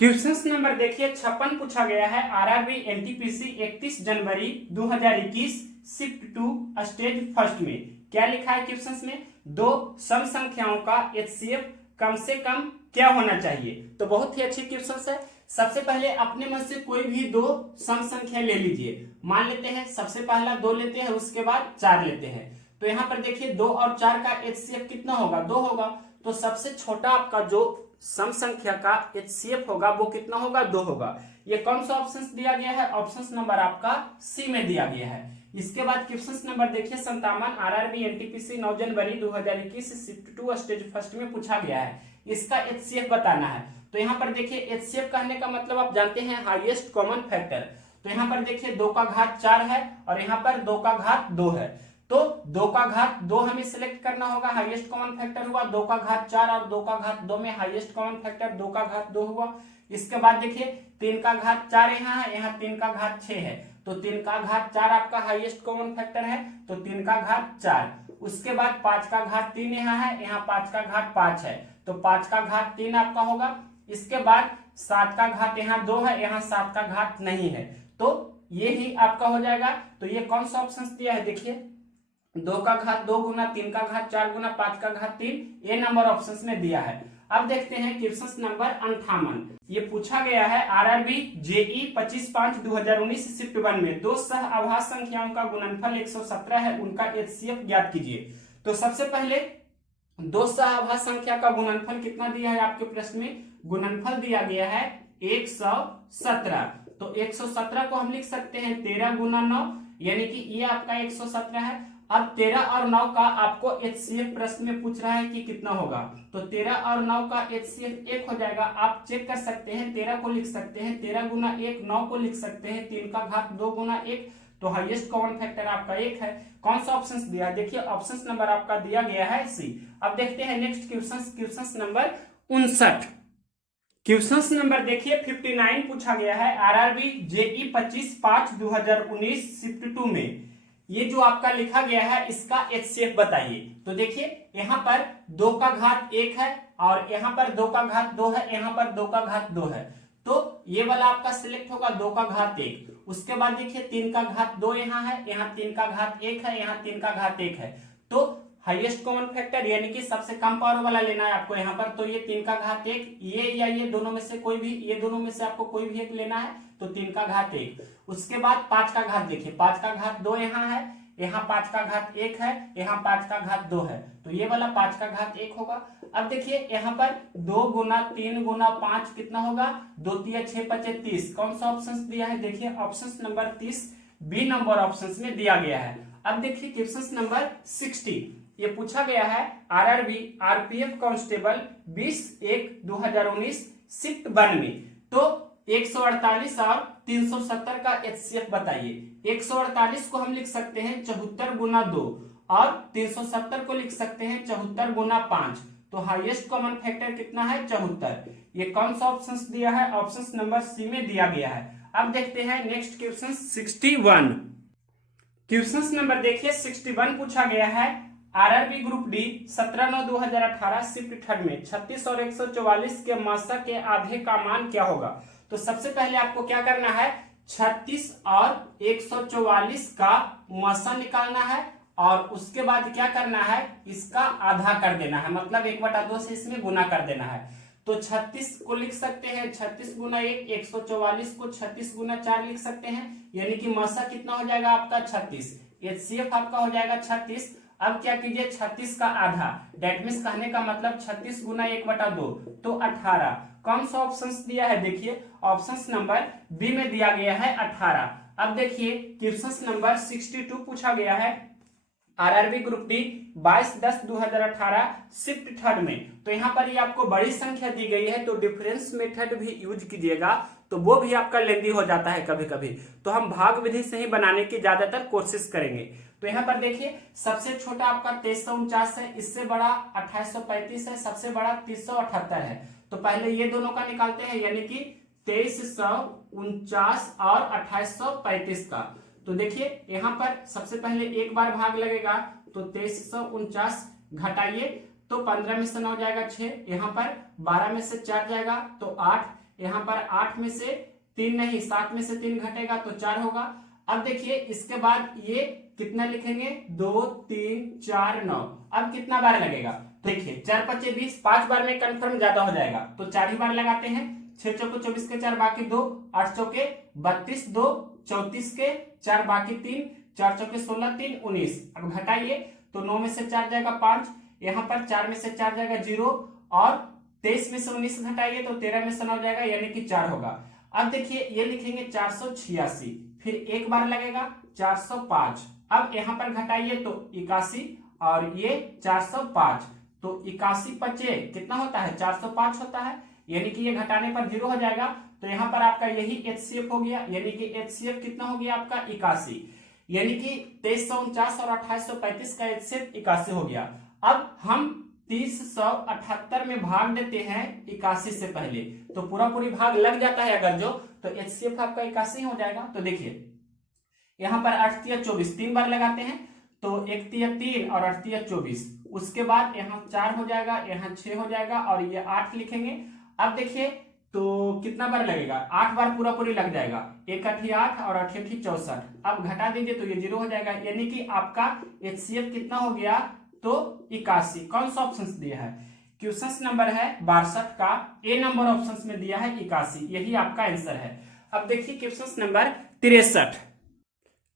Question number देखिए 56 पूछा गया है। आरआरबी एनटीपीसी 31 जनवरी 2021 शिफ्ट टू स्टेज फर्स्ट में क्या लिखा है क्वेश्चन में, दो सम संख्याओं का HCF कम से कम क्या होना चाहिए। तो बहुत ही अच्छी क्वेश्चन है। सबसे पहले अपने मन से कोई भी दो सम संख्या ले लीजिए। मान लेते हैं सबसे पहला 2 लेते हैं, उसके बाद 4 लेते हैं। तो यहाँ पर देखिए 2 और 4 का HCF कितना होगा, 2 होगा। तो सबसे छोटा आपका जो सम संख्या का HCF होगा वो कितना होगा, 2 होगा। ये कौन सा ऑप्शन दिया गया है, ऑप्शन नंबर आपका सी में दिया गया है। इसके बाद क्वेश्चन नंबर देखिए 57। आरआरबी एनटीपीसी 9 जनवरी 2021 शिफ्ट टू स्टेज फर्स्ट में पूछा गया है। इसका HCF बताना है। तो यहाँ पर देखिए HCF कहने का मतलब आप जानते हैं हाईएस्ट कॉमन फैक्टर। तो यहाँ पर देखिए 2 का घात 4 है और यहाँ पर 2 का घात 2 है। तो 2 का घात 2 हमें सिलेक्ट करना होगा, हाईएस्ट कॉमन फैक्टर हुआ 2 का घात 4 और 2 का घात 2 में हाईएस्ट कॉमन फैक्टर 2 का घात 2 हुआ। इसके बाद देखिए 3 का घात 4 यहाँ है, यहाँ 3 का घात 6 है। तो 3 का घात 4 आपका हाईएस्ट कॉमन फैक्टर है, तो 3 का घात 4। उसके बाद 5 का घात 3 यहाँ है, यहाँ 5 का घात 5 है, तो 5 का घात 3 आपका होगा। इसके बाद 7 का घात यहाँ 2 है, यहाँ 7 का घात नहीं है, तो ये ही आपका हो जाएगा। तो ये कौन सा ऑप्शन दिया है, देखिए 2 का घात 2 गुना 3 का घात 4 गुना 5 का घात 3, ये नंबर ऑप्शन में दिया है। अब देखते हैं क्वेश्चन नंबर 58। ये पूछा गया है आरआरबी जेई 25/5/2019 शिफ्ट 1 में दो सह आभास संख्याओं का गुणनफल 117 है, उनका HCF ज्ञात कीजिए। तो सबसे पहले दो सह आभास संख्या का गुणनफल कितना दिया है आपके प्रश्न में, गुणनफल दिया गया है 117। तो 117 को हम लिख सकते हैं 13 गुना 9, यानी कि ये आपका 117 है। अब 13 और 9 का आपको HCF प्रश्न में पूछ रहा है कि कितना होगा। तो 13 और 9 का HCF 1 हो जाएगा। आप चेक कर सकते हैं, 13 को लिख सकते हैं 13 गुना 1, 9 को लिख सकते हैं 3 का घात 2 गुना 1, तो हाईएस्ट कॉमन फैक्टर आपका 1 है। कौन सा ऑप्शन दिया है, देखिए ऑप्शन नंबर आपका दिया गया है सी। अब देखते हैं next question number 59। Question number देखिए 59 पूछा गया है आरआरबी जेई 25/5/2019 शिफ्ट 2 में ये जो आपका लिखा गया है इसका HCF बताइए। तो देखिए यहाँ पर 2 का घात 1 है और यहाँ पर 2 का घात 2 है, यहाँ पर 2 का घात 2 है, तो ये वाला आपका सिलेक्ट होगा 2 का घात 1। उसके बाद देखिए 3 का घात 2 यहाँ है, यहाँ 3 का घात 1 है, यहाँ 3 का घात 1 है, तो हाईएस्ट कॉमन फैक्टर यानी कि सबसे कम पावर वाला लेना है आपको यहाँ पर। तो ये 3 का घात 1, ये या ये दोनों में से कोई भी, ये दोनों में से आपको कोई भी एक लेना है, तो 3 का घात 1। उसके बाद 5 का घात देखिए 5 का घात 2 यहाँ है, यहाँ 5 का घात 1 है, यहाँ 5 का घात 2 है, तो ये वाला 5 का घात 1 होगा। अब देखिए यहाँ पर 2 गुना 3 गुना 5 कितना होगा, 2 3 6 5 30। कौन सा ऑप्शन दिया है, देखिए option number 30 B number option में दिया गया है। अब देखिए क्वेश्चन नंबर 60। ये पूछा गया है आरआरबी आरपीएफ कांस्टेबल 20/1/2019 शिफ्ट 1 में तो 148 और 370 का HCF बताइए। 148 को हम लिख सकते हैं 74 गुना 2 और 370 को लिख सकते हैं 74 गुना 5, तो हाईएस्ट कॉमन फैक्टर कितना है, 74। ये कौन सा ऑप्शन दिया है, ऑप्शन नंबर सी में दिया गया है। अब देखते हैं नेक्स्ट क्वेश्चन 61। क्वेश्चन नंबर देखिए 61 पूछा गया है आरआरबी ग्रुप डी 17/9/2018 शिफ्ट 3 में 36 और 144 के मासा के आधे का मान क्या होगा। तो सबसे पहले आपको क्या करना है, 36 और 144 का मासा निकालना है और उसके बाद क्या करना है, इसका आधा कर देना है, मतलब 1/2 से इसमें गुना कर देना है। तो 36 को लिख सकते हैं 36 गुना 1, 144 को 36 गुना 4 लिख सकते हैं, यानी कि मासा कितना हो जाएगा आपका 36, HCF आपका हो जाएगा 36। अब क्या कीजिए 36 का आधा, डेट मीन्स कहने का मतलब 36 गुना 1/2 तो 18। कौन सा ऑप्शन दिया है, देखिए ऑप्शन नंबर बी में दिया गया है 18। अब देखिए क्वेश्चन नंबर 62 पूछा गया है आरआरबी ग्रुप डी 22/10/2018 शिफ्ट 3 में। तो यहाँ पर ये आपको बड़ी संख्या दी गई है, तो डिफरेंस मेथड भी यूज कीजिएगा, तो वो भी आपका लेंदी हो जाता है कभी कभी, तो हम भाग विधि से ही बनाने की ज्यादातर कोशिश करेंगे। तो यहाँ पर देखिए सबसे छोटा आपका 2349 है, इससे बड़ा 2835 है, सबसे बड़ा 3078 है। तो पहले ये दोनों का निकालते हैं, यानी कि 2349 और 2835 का। तो देखिए यहाँ पर सबसे पहले एक बार भाग लगेगा, तो 2349 घटाइए तो 15 में से 9 जाएगा 6, यहाँ पर 12 में से 4 जाएगा तो 8, यहाँ पर 8 में से 3 नहीं 7 में से 3 घटेगा तो 4 होगा। अब देखिए इसके बाद ये कितना लिखेंगे, 2 3 4 9। अब कितना बार लगेगा, देखिए 4 5 20, 5 बार में कंफर्म ज्यादा हो जाएगा तो 4 ही बार लगाते हैं। 6 चौके 24 के 4 बाकी 2, 8 चौके 32, 2 34 के 4 बाकी 3, 4 चौके 16 3 19। अब घटाइए तो 9 में से 4 जाएगा 5, यहाँ पर 4 में से 4 जाएगा 0, और 23 में से 19 घटाइए तो 13 में से 9 जाएगा यानी कि 4 होगा। अब देखिए ये लिखेंगे 486, फिर एक बार लगेगा 405। अब यहाँ पर घटाइए तो 81 और ये 405, तो 81 पचे कितना होता है, 405 होता है, यानी कि ये घटाने पर 0 हो जाएगा। तो यहाँ पर आपका यही HCF हो गया, यानी कि HCF कितना हो गया आपका 81, यानी कि 2349 और 2835 का HCF 81 हो गया। अब हम 3078 में भाग देते हैं 81 से पहले, तो पूरा पूरी भाग लग जाता है अगर जो, तो HCF आपका 81 हो जाएगा। तो देखिए यहाँ पर 8 3 24 3 बार लगाते हैं, तो 1 3 3 और 8 3 24, उसके बाद यहाँ 4 हो जाएगा, यहाँ 6 हो जाएगा और ये 8 लिखेंगे। अब देखिए तो कितना बार लगेगा, 8 बार पूरा पूरी लग जाएगा, 1 8 8 और 8 8 64। अब घटा दीजिए तो ये 0 हो जाएगा, यानी कि आपका HCF कितना हो गया, तो 81। कौन सा ऑप्शन दिया है, क्वेश्चन नंबर है 62 का ए नंबर ऑप्शन में दिया है 81, यही आपका आंसर है। अब देखिए क्वेश्चन नंबर 63।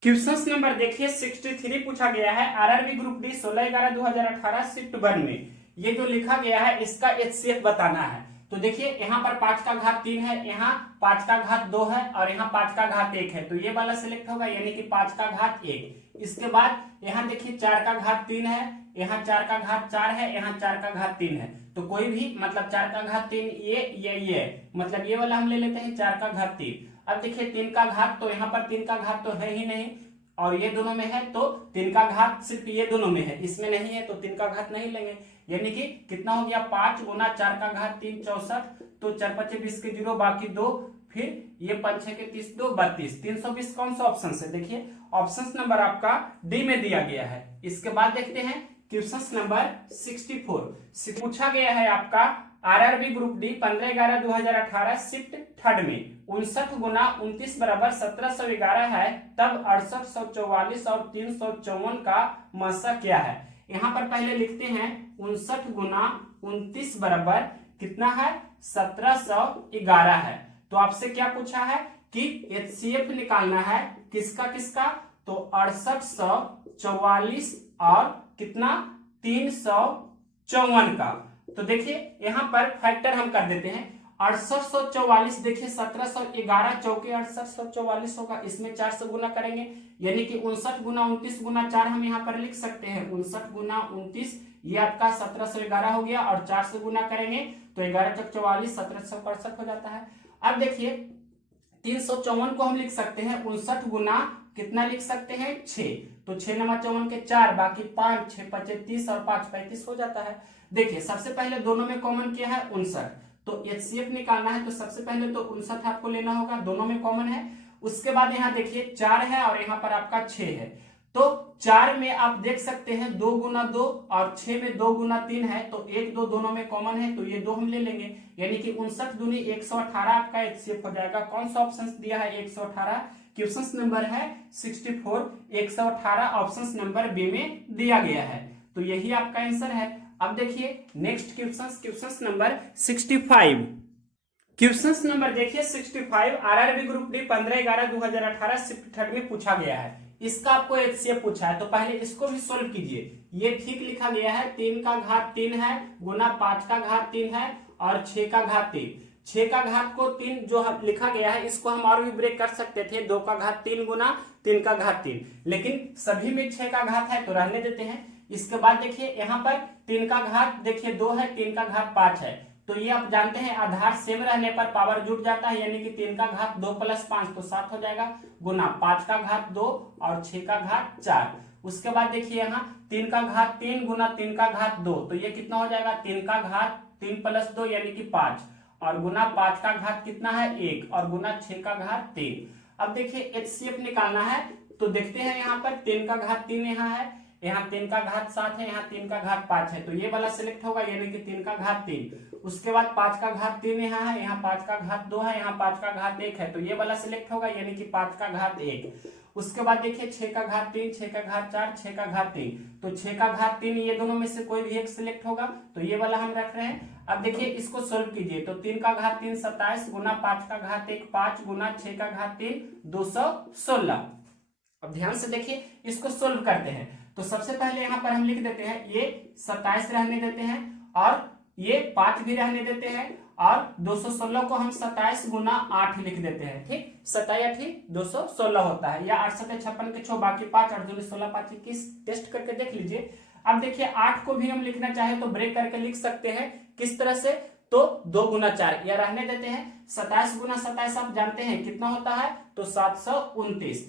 क्वेश्चन नंबर देखिए 63 पूछा गया है आरआरबी ग्रुप डी 16/11/2018 शिफ्ट 1 में। ये जो लिखा गया है इसका HCF बताना है। तो देखिए यहाँ पर 5 का घात 3 है, यहाँ 5 का घात 2 है और यहाँ 5 का घात 1 है, तो ये वाला सिलेक्ट होगा, यानी कि 5 का घात 1। इसके बाद यहाँ देखिए 4 का घात 3 है, यहाँ 4 का घात 4 है, यहाँ 4 का घात 3 है, तो कोई भी मतलब 4 का घात 3 ये मतलब ये वाला हम ले लेते हैं 4 का घात 3। अब देखिए 3 का घात, तो यहाँ पर 3 का घात तो है ही नहीं, और ये दोनों में है, तो 3 का घात सिर्फ ये दोनों में है, इसमें नहीं है, तो 3 का घात नहीं लेंगे, यानी कि कितना हो गया 5 गुना 4 का घात 3 64, तो 4 5 20 के 0 बाकी 2, फिर ये 5 6 के 30 2 32, 320 कौन सा ऑप्शन है, देखिए ऑप्शन नंबर आपका डी में दिया गया है। इसके बाद देखते हैं क्वेश्चन नंबर 64 पूछा गया है आपका आरआरबी ग्रुप डी 15/11/2018 शिफ्ट 3 में 59 गुना 29 बराबर 1711 है, तब 6844 और 354 का मसा क्या है। यहाँ पर पहले लिखते हैं 59 गुना 29 बराबर कितना है, 1711 है। तो आपसे क्या पूछा है कि HCF निकालना है, किसका किसका, तो 6844 और कितना 354 का। तो देखिए यहाँ पर फैक्टर हम कर देते हैं, 6844 देखिए 1711 चौके 6844 होगा, इसमें 4 से गुना करेंगे, यानी कि 59 गुना 29 गुना 4 हम यहाँ पर लिख सकते हैं, 59 गुना 29 ये आपका 1711 हो गया, और 4 से गुना करेंगे तो 11 चौक 44 1765 हो जाता है। अब देखिए 354 को हम लिख सकते हैं 59 गुना कितना लिख सकते हैं 6, तो 6 × 54 के 4 बाकी 5 6 5 30 और 5 35 हो जाता है। देखिए सबसे पहले दोनों में कॉमन किया है 59, तो HCF निकालना है, तो सबसे पहले तो 59 आपको लेना होगा, दोनों में कॉमन है। उसके बाद यहाँ देखिए 4 है और यहाँ पर आपका 6 है, तो 4 में आप देख सकते हैं 2 गुना 2 और 6 में 2 गुना 3 है, तो 1 2 दोनों में कॉमन है, तो ये 2 हम ले लेंगे, यानी कि 59 दूनी 118 आपका HCF हो जाएगा। कौन सा ऑप्शन दिया है 118, क्वेश्चन नंबर है 64 118 ऑप्शन नंबर बी में दिया गया है, तो यही आपका आंसर है। अब देखिए next question number 65। Question number देखिए 65 आरआरबी ग्रुप डी 15/11/2018 शिफ्ट 3 में पूछा गया है। इसका आपको HCF पूछा है, तो पहले इसको भी सोल्व कीजिए। ये ठीक लिखा गया है, 3 का घात 3 है गुना 5 का घात 3 है और 6 का घात 3। 6 का घात को 3 जो लिखा गया है इसको हम और भी ब्रेक कर सकते थे, 2 का घात 3 गुना 3 का घात 3, लेकिन सभी में 6 का घात है तो रहने देते हैं। इसके बाद देखिए यहाँ पर 3 का घात देखिए 2 है, 3 का घात 5 है, तो ये आप जानते हैं आधार सेम रहने पर पावर जुट जाता है, यानी कि 3 का घात 2 + 5 तो 7 हो जाएगा, गुना 5 का घात 2 और 6 का घात 4। उसके बाद देखिए यहाँ 3 का घात 3 गुना 3 का घात 2, तो ये कितना हो जाएगा 3 का घात 3 प्लस 2 यानी कि 5, और गुना 5 का घात कितना है 1, और गुना 6 का घात 3। अब देखिए एचसीएफ निकालना है, तो देखते हैं यहाँ पर 3 का घात 3 यहाँ है, यहाँ 3 का घात 7 है, यहाँ 3 का घात 5 है, तो ये वाला सिलेक्ट होगा यानी कि 3 का घात 3। उसके बाद 5 का घात 3 यहाँ है, यहाँ 5 का घात 2 है, यहाँ 5 का घात 1 है, तो ये वाला सिलेक्ट होगा यानी कि 5 का घात 1। उसके बाद देखिए 6 का घात 3, 6 का घात 4, 6 का घात 3, तो 6 का घात 3 ये दोनों में से कोई भी एक सिलेक्ट होगा, तो ये वाला हम रख रहे हैं। अब देखिए इसको सोल्व कीजिए, तो 3 का घात 3 27 गुना 5 का घात 1 5 गुना 6 का घात 3 216। अब ध्यान से देखिए इसको सोल्व करते हैं, तो सबसे पहले यहाँ पर हम लिख देते हैं ये 27 रहने देते हैं और ये 5 भी रहने देते हैं, और 216 को हम 27 गुना 8 लिख देते हैं। ठीक, 27 216 होता है, या 8 7 56 के 6 बाकी 5 8 2 16 5 21, टेस्ट करके देख लीजिए। अब देखिए 8 को भी हम लिखना चाहे तो ब्रेक करके लिख सकते हैं, किस तरह से, तो 2 गुना 4 या रहने देते हैं। 27 गुना 27 आप जानते हैं कितना होता है, तो 729।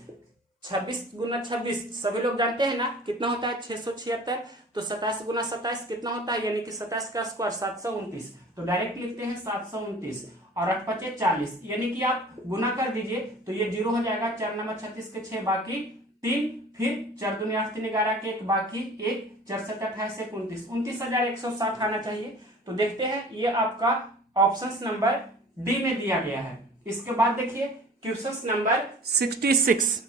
26 गुना 26 सभी लोग जानते हैं ना कितना होता है 676, तो 27 गुना 27 कितना होता है, यानी कि 27 का स्क्वायर 729, तो डायरेक्ट लिखते हैं 729, और 8 5 40, यानी कि आप गुना कर दीजिए तो ये 0 हो जाएगा। 4 9 36 के 6 बाकी 3, फिर 4 दूनी 8 3 11 के 1 बाकी 1, 4 7 28 1 29, 29,160 आना चाहिए। तो देखते हैं ये आपका ऑप्शन नंबर डी में दिया गया है। इसके बाद देखिए क्वेश्चन नंबर 66,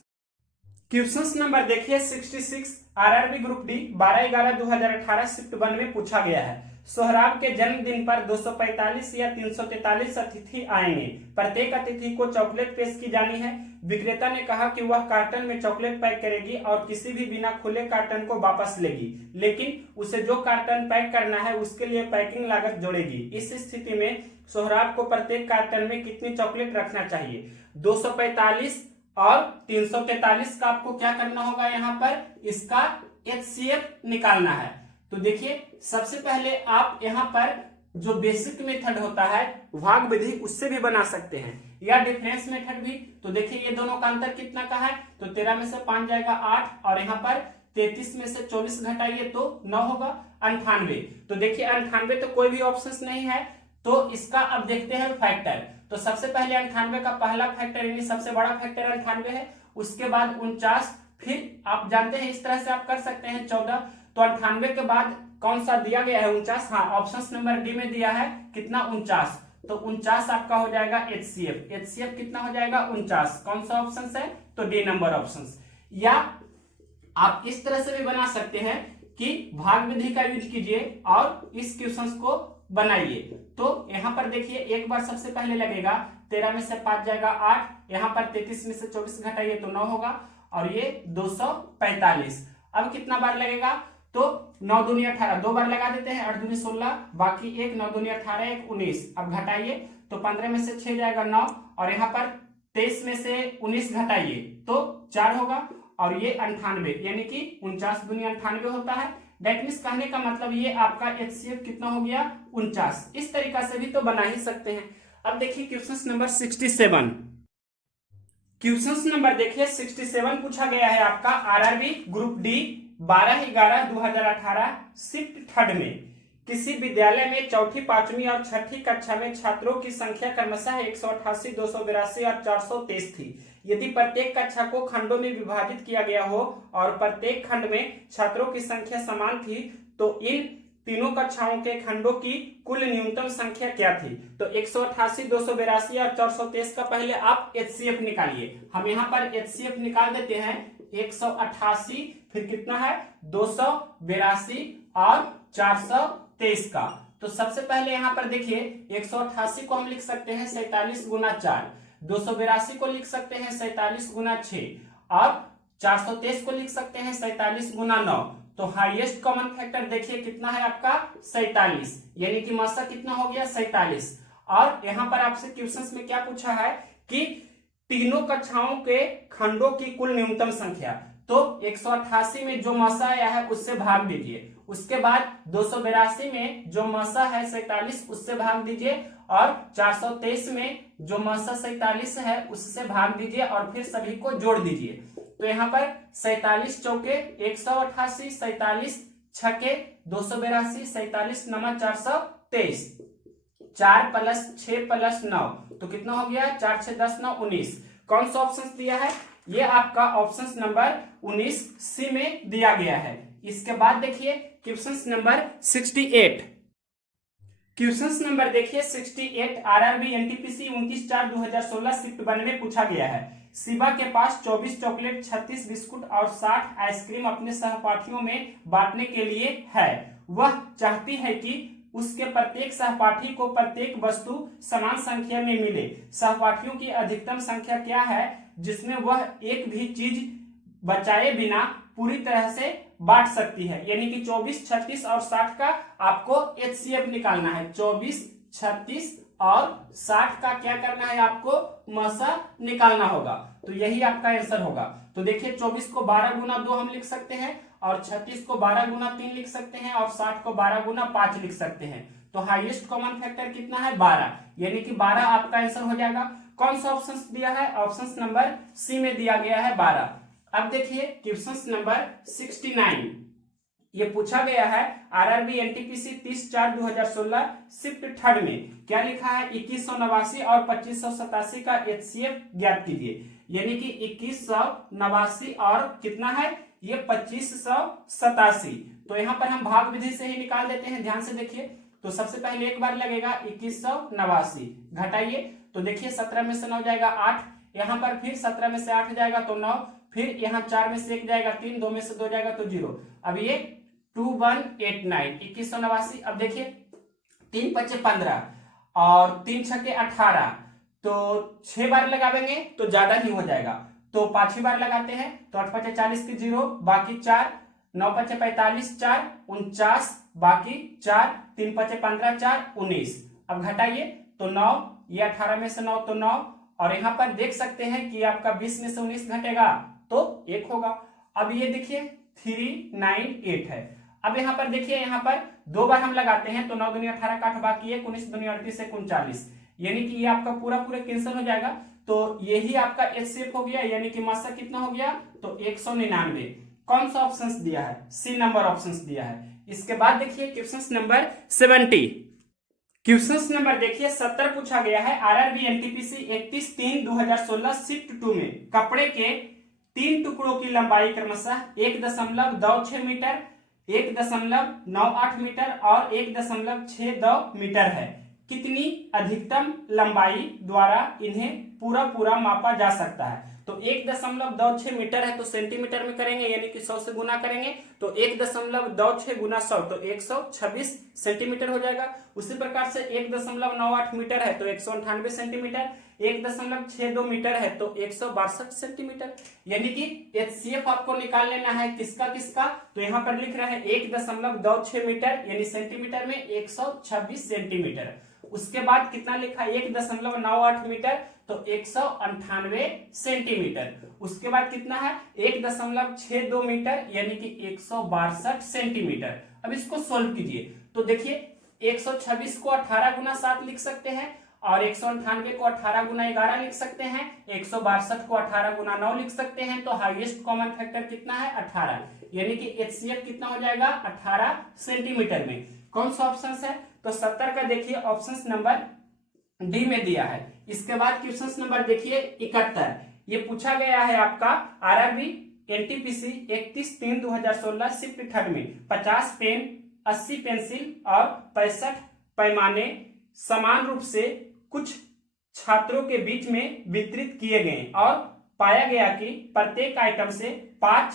क्वेश्चन नंबर देखिए 66 आरआरबी ग्रुप डी 12/11/2018 शिफ्ट 1 में पूछा गया है। सोहराब के जन्मदिन पर 245 या 343 अतिथि आएंगे, प्रत्येक अतिथि को चॉकलेट पेश की जानी है। विक्रेता ने कहा कि वह कार्टन में चॉकलेट पैक करेगी और किसी भी बिना खुले कार्टन को वापस लेगी, लेकिन उसे जो कार्टन पैक करना है उसके लिए पैकिंग लागत जोड़ेगी। इस स्थिति में सोहराब को प्रत्येक कार्टन में कितनी चॉकलेट रखना चाहिए? 245 और 343 का आपको क्या करना होगा, यहाँ पर इसका एचसीएफ निकालना है। तो देखिए सबसे पहले आप यहाँ पर जो बेसिक मेथड होता है भाग विधि उससे भी बना सकते हैं, या डिफरेंस मेथड भी। तो देखिए ये दोनों का अंतर कितना का है, तो 13 में से 5 जाएगा 8, और यहाँ पर 33 में से 24 घटाइए तो 9 होगा 98। तो देखिए 98 तो कोई भी ऑप्शन नहीं है, तो इसका अब देखते हैं फैक्टर। तो सबसे पहले 98 का पहला फैक्टर यानी सबसे बड़ा फैक्टर 98 है, उसके बाद 49, फिर आप जानते हैं इस तरह से आप कर सकते हैं 14। तो 98 के बाद कौन सा दिया गया है 49, हाँ ऑप्शन नंबर डी में दिया है कितना 49, तो 49 आपका हो जाएगा एचसीएफ। एचसीएफ कितना हो जाएगा 49, कौन सा ऑप्शन है, तो डी नंबर ऑप्शन। या आप इस तरह से भी बना सकते हैं कि भाग विधि का यूज कीजिए और इस क्वेश्चन को बनाइए। तो यहाँ पर देखिए एक बार सबसे पहले लगेगा 13 में से 5 जाएगा 8, यहाँ पर 33 में से 24 घटाइए तो 9 होगा, और ये 245। अब कितना बार लगेगा, तो 9 दूनी 18, 2 बार लगा देते हैं, 8 दूनी 16 बाकी 1, 9 दूनी 18 1 19। अब घटाइए तो 15 में से 6 जाएगा 9, और यहाँ पर 23 में से 19 घटाइए तो 4 होगा, और ये 98 यानी कि 49 दूनी 98 होता है। दैट मींस कहने का मतलब ये आपका एचसीएफ कितना हो गया 49। इस तरीका से भी तो बना ही सकते हैं। अब देखिए क्वेश्चन नंबर 67, क्वेश्चन नंबर देखिए 67 पूछा गया है आपका आरआरबी ग्रुप डी 12/11/2018 शिफ्ट 3 में। किसी विद्यालय में चौथी 5वीं और 6ठी कक्षा में छात्रों की संख्या क्रमशः 188 282 और 423 थी। यदि प्रत्येक कक्षा को खंडों में विभाजित किया गया हो और प्रत्येक खंड में छात्रों की संख्या समान थी, तो इन तीनों कक्षाओं के खंडों की कुल न्यूनतम संख्या क्या थी? तो 188 282 और 423 का पहले आप एचसीएफ निकालिए। हम यहाँ पर एचसीएफ निकाल देते हैं, 188 फिर कितना है 282 और 423 का। तो सबसे पहले यहाँ पर देखिए 188 को हम लिख सकते हैं 47 गुना 4, 282 को लिख सकते हैं 47 गुना 6, और 423 को लिख सकते हैं 47 गुना 9। तो हाईएस्ट कॉमन फैक्टर देखिए कितना है आपका 47, यानी कि मात्रा कितना हो गया 47। और यहाँ पर आपसे क्वेश्चंस में क्या पूछा है कि तीनों कक्षाओं के खंडों की कुल न्यूनतम संख्या, तो 188 में जो मात्रा आया है उससे भाग दीजिए, उसके बाद 282 में जो मात्रा है 47 उससे भाग दीजिए, और 423 में जो मात्रा 47 है उससे भाग दीजिए, और फिर सभी को जोड़ दीजिए। तो यहाँ पर 47 चौके 188, 47 छके 282, 47 नवा 423, 4 + 6 + 9 तो कितना हो गया? 4 6 10 9 19। कौन सा ऑप्शन दिया है? ये आपका ऑप्शन नंबर 19 सी में दिया गया है। इसके बाद देखिए क्वेश्चन नंबर 68। क्वेश्चन नंबर देखिए 68 आरआरबी एनटीपीसी 29/4/2016 शिफ्ट 1 में पूछा गया है। शिवा के पास 24 चॉकलेट, 36 बिस्कुट और 60 आइसक्रीम अपने सहपाठियों में बांटने के लिए है। वह चाहती है कि उसके प्रत्येक सहपाठी को प्रत्येक वस्तु समान संख्या में मिले। सहपाठियों की अधिकतम संख्या क्या है जिसमें वह एक भी चीज बचाए बिना पूरी तरह से बांट सकती है? यानी कि 24, 36 और 60 का आपको एचसीएफ निकालना है। 24, 36 और 60 का क्या करना है? आपको मसा निकालना होगा। तो यही आपका आंसर होगा। तो देखिए 24 को 12 × 2 हम लिख सकते हैं और 36 को 12 × 3 लिख सकते हैं और 60 को 12 × 5 लिख सकते हैं। तो हाईएस्ट कॉमन फैक्टर कितना है? 12, यानी कि 12 आपका आंसर हो जाएगा। कौन सा ऑप्शन दिया है? ऑप्शन नंबर सी में दिया गया है 12। अब देखिए क्वेश्चन नंबर 69। ये पूछा गया है आरआरबी एनटीपीसी 30/4/2016 शिफ्ट 3 में क्या लिखा है? 2189 और 2587 का एचसीएफ ज्ञात कीजिए। यानी कि 2189 और कितना है? ये 2587। तो यहाँ पर हम भाग विधि से ही निकाल देते हैं। ध्यान से देखिए। तो सबसे पहले एक बार लगेगा 2189, घटाइए तो देखिए 17 में से 9 जाएगा 8, यहाँ पर फिर 17 में से 8 जाएगा तो 9, फिर यहाँ 4 में से 1 जाएगा 3, 2 में से 2 जाएगा तो 0। अब ये 2189 2189। अब देखिए 3 × 5 = 15 और 3 × 6 = 18, तो 6 बार लगावेंगे तो ज्यादा ही हो जाएगा। तो 5 बार लगाते हैं तो 8 × 5 = 40 की 0 बाकी 4, 9 × 5 = 45, 4 49 बाकी 4, 3 × 5 = 15, 4 19। अब घटाइए तो 9, ये 18 में से 9 तो 9, और यहाँ पर देख सकते हैं कि आपका 20 में से 19 घटेगा तो 1 होगा। अब ये देखिए 398 है। अब यहाँ पर देखिए, यहाँ पर 2 बार हम लगाते हैं तो 9 दूनी 18 का 8 बाकी है, 19 दूनी 38 है 39, यानी कि ये आपका पूरा कैंसिल हो जाएगा। तो यही आपका एचसीएफ हो गया, यानी कि मात्रा कितना हो गया? तो 199। कौन सा ऑप्शन दिया है? सी नंबर ऑप्शन दिया है। इसके बाद देखिए क्वेश्चन नंबर 70। क्वेश्चन नंबर देखिए 70 पूछा गया है आरआरबी एनटीपीसी 31/3/2016 शिफ्ट 2 में कपड़े के 3 टुकड़ों की लंबाई क्रमशः 1.26 मीटर, 1.98 मीटर और 1.62 मीटर है। कितनी अधिकतम लंबाई द्वारा इन्हें पूरा मापा जा सकता है? तो 1.26 मीटर है तो सेंटीमीटर में करेंगे, यानी कि 100 से गुना करेंगे तो 1.26 × 100 तो 126 सेंटीमीटर हो जाएगा। उसी प्रकार से 1.98 मीटर है तो 198 सेंटीमीटर, 1.62 मीटर है तो 162 सेंटीमीटर। यानी कि एचसीएफ आपको निकाल लेना है किसका? तो यहाँ पर लिख रहा है 1.26 मीटर यानी सेंटीमीटर में 126 सेंटीमीटर। उसके बाद कितना लिखा है? 1.98 मीटर तो 198 सेंटीमीटर। उसके बाद कितना है? 1.62 मीटर यानी कि 162 सेंटीमीटर। अब इसको सोल्व कीजिए तो देखिए 126 को 18 × 7 लिख सकते हैं और 198 को 18 × 11 लिख सकते हैं, 162 को 18 × 9 लिख सकते हैं। तो हाईएस्ट कॉमन फैक्टर कितना है? 18, यानी कि एचसीएफ कितना हो जाएगा? 18 सेंटीमीटर में। कौन सा ऑप्शन है? तो 70 का देखिए ऑप्शन नंबर डी में दिया है। इसके बाद क्वेश्चन नंबर देखिए 71। ये पूछा गया है आपका आरआरबी एनटीपीसी 31/3/2016 शिफ्ट 3 में 50 पेन, 80 पेंसिल और 65 पैमाने समान रूप से कुछ छात्रों के बीच में वितरित किए गए और पाया गया कि प्रत्येक आइटम से 5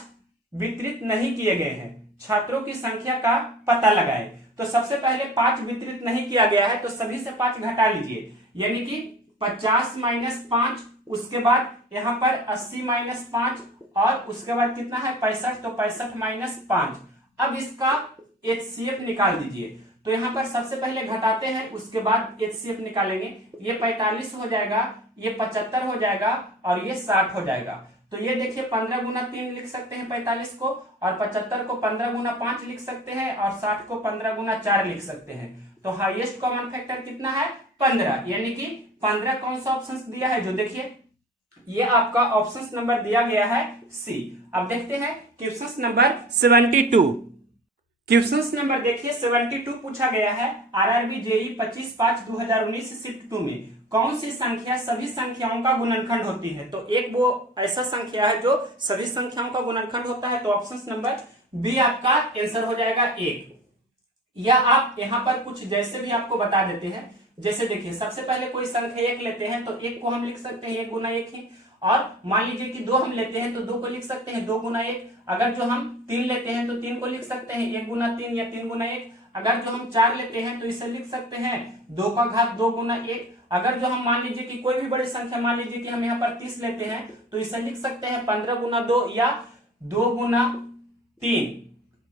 वितरित नहीं किए गए हैं। छात्रों की संख्या का पता लगाएं। तो सबसे पहले 5 वितरित नहीं किया गया है तो सभी से 5 घटा लीजिए, यानी कि 50 - 5, उसके बाद यहाँ पर 80 - 5 और उसके बाद कितना है? 65, तो 65 - 5। अब इसका एचसीएफ निकाल दीजिए। तो यहाँ पर सबसे पहले घटाते हैं, उसके बाद एचसीएफ निकालेंगे। ये 45 हो जाएगा, ये 75 हो जाएगा और ये 60 हो जाएगा। तो ये देखिए 15 × 3 लिख सकते हैं 45 को, और 75 को 15 × 5 लिख सकते हैं और 60 को 15 × 4 लिख सकते हैं। तो हाईएस्ट कॉमन फैक्टर कितना है? 15, यानी कि 15 कौन सा ऑप्शन दिया है? जो देखिए ये आपका ऑप्शन नंबर दिया गया है सी। अब देखते हैं क्वेश्चन नंबर 72। क्वेश्चन नंबर देखिए 72 पूछा गया है आरआरबी जेई 25/5/2019 शिफ्ट 2 में कौन सी संख्या सभी संख्याओं का गुणनखंड होती है। तो एक वो ऐसा संख्या है जो सभी संख्याओं का गुणनखंड होता है, तो ऑप्शन नंबर बी आपका आंसर हो जाएगा एक। या आप यहां पर कुछ जैसे भी आपको बता देते हैं, जैसे देखिए सबसे पहले कोई संख्या एक लेते हैं तो एक को हम लिख सकते हैं 1 गुना 1 ही, और मान लीजिए कि 2 हम लेते हैं तो 2 को लिख सकते हैं 2 गुना 1। अगर जो हम 3 लेते हैं तो 3 को लिख सकते हैं 1 गुना 3 या 3 गुना 1। अगर जो हम 4 लेते हैं तो इसे लिख सकते हैं 2 का घात 2 गुना 1। अगर जो हम मान लीजिए कि कोई भी बड़ी संख्या, मान लीजिए कि हम यहाँ पर 30 लेते हैं तो इसे लिख सकते हैं 15 गुना 2 या 2 गुना 3।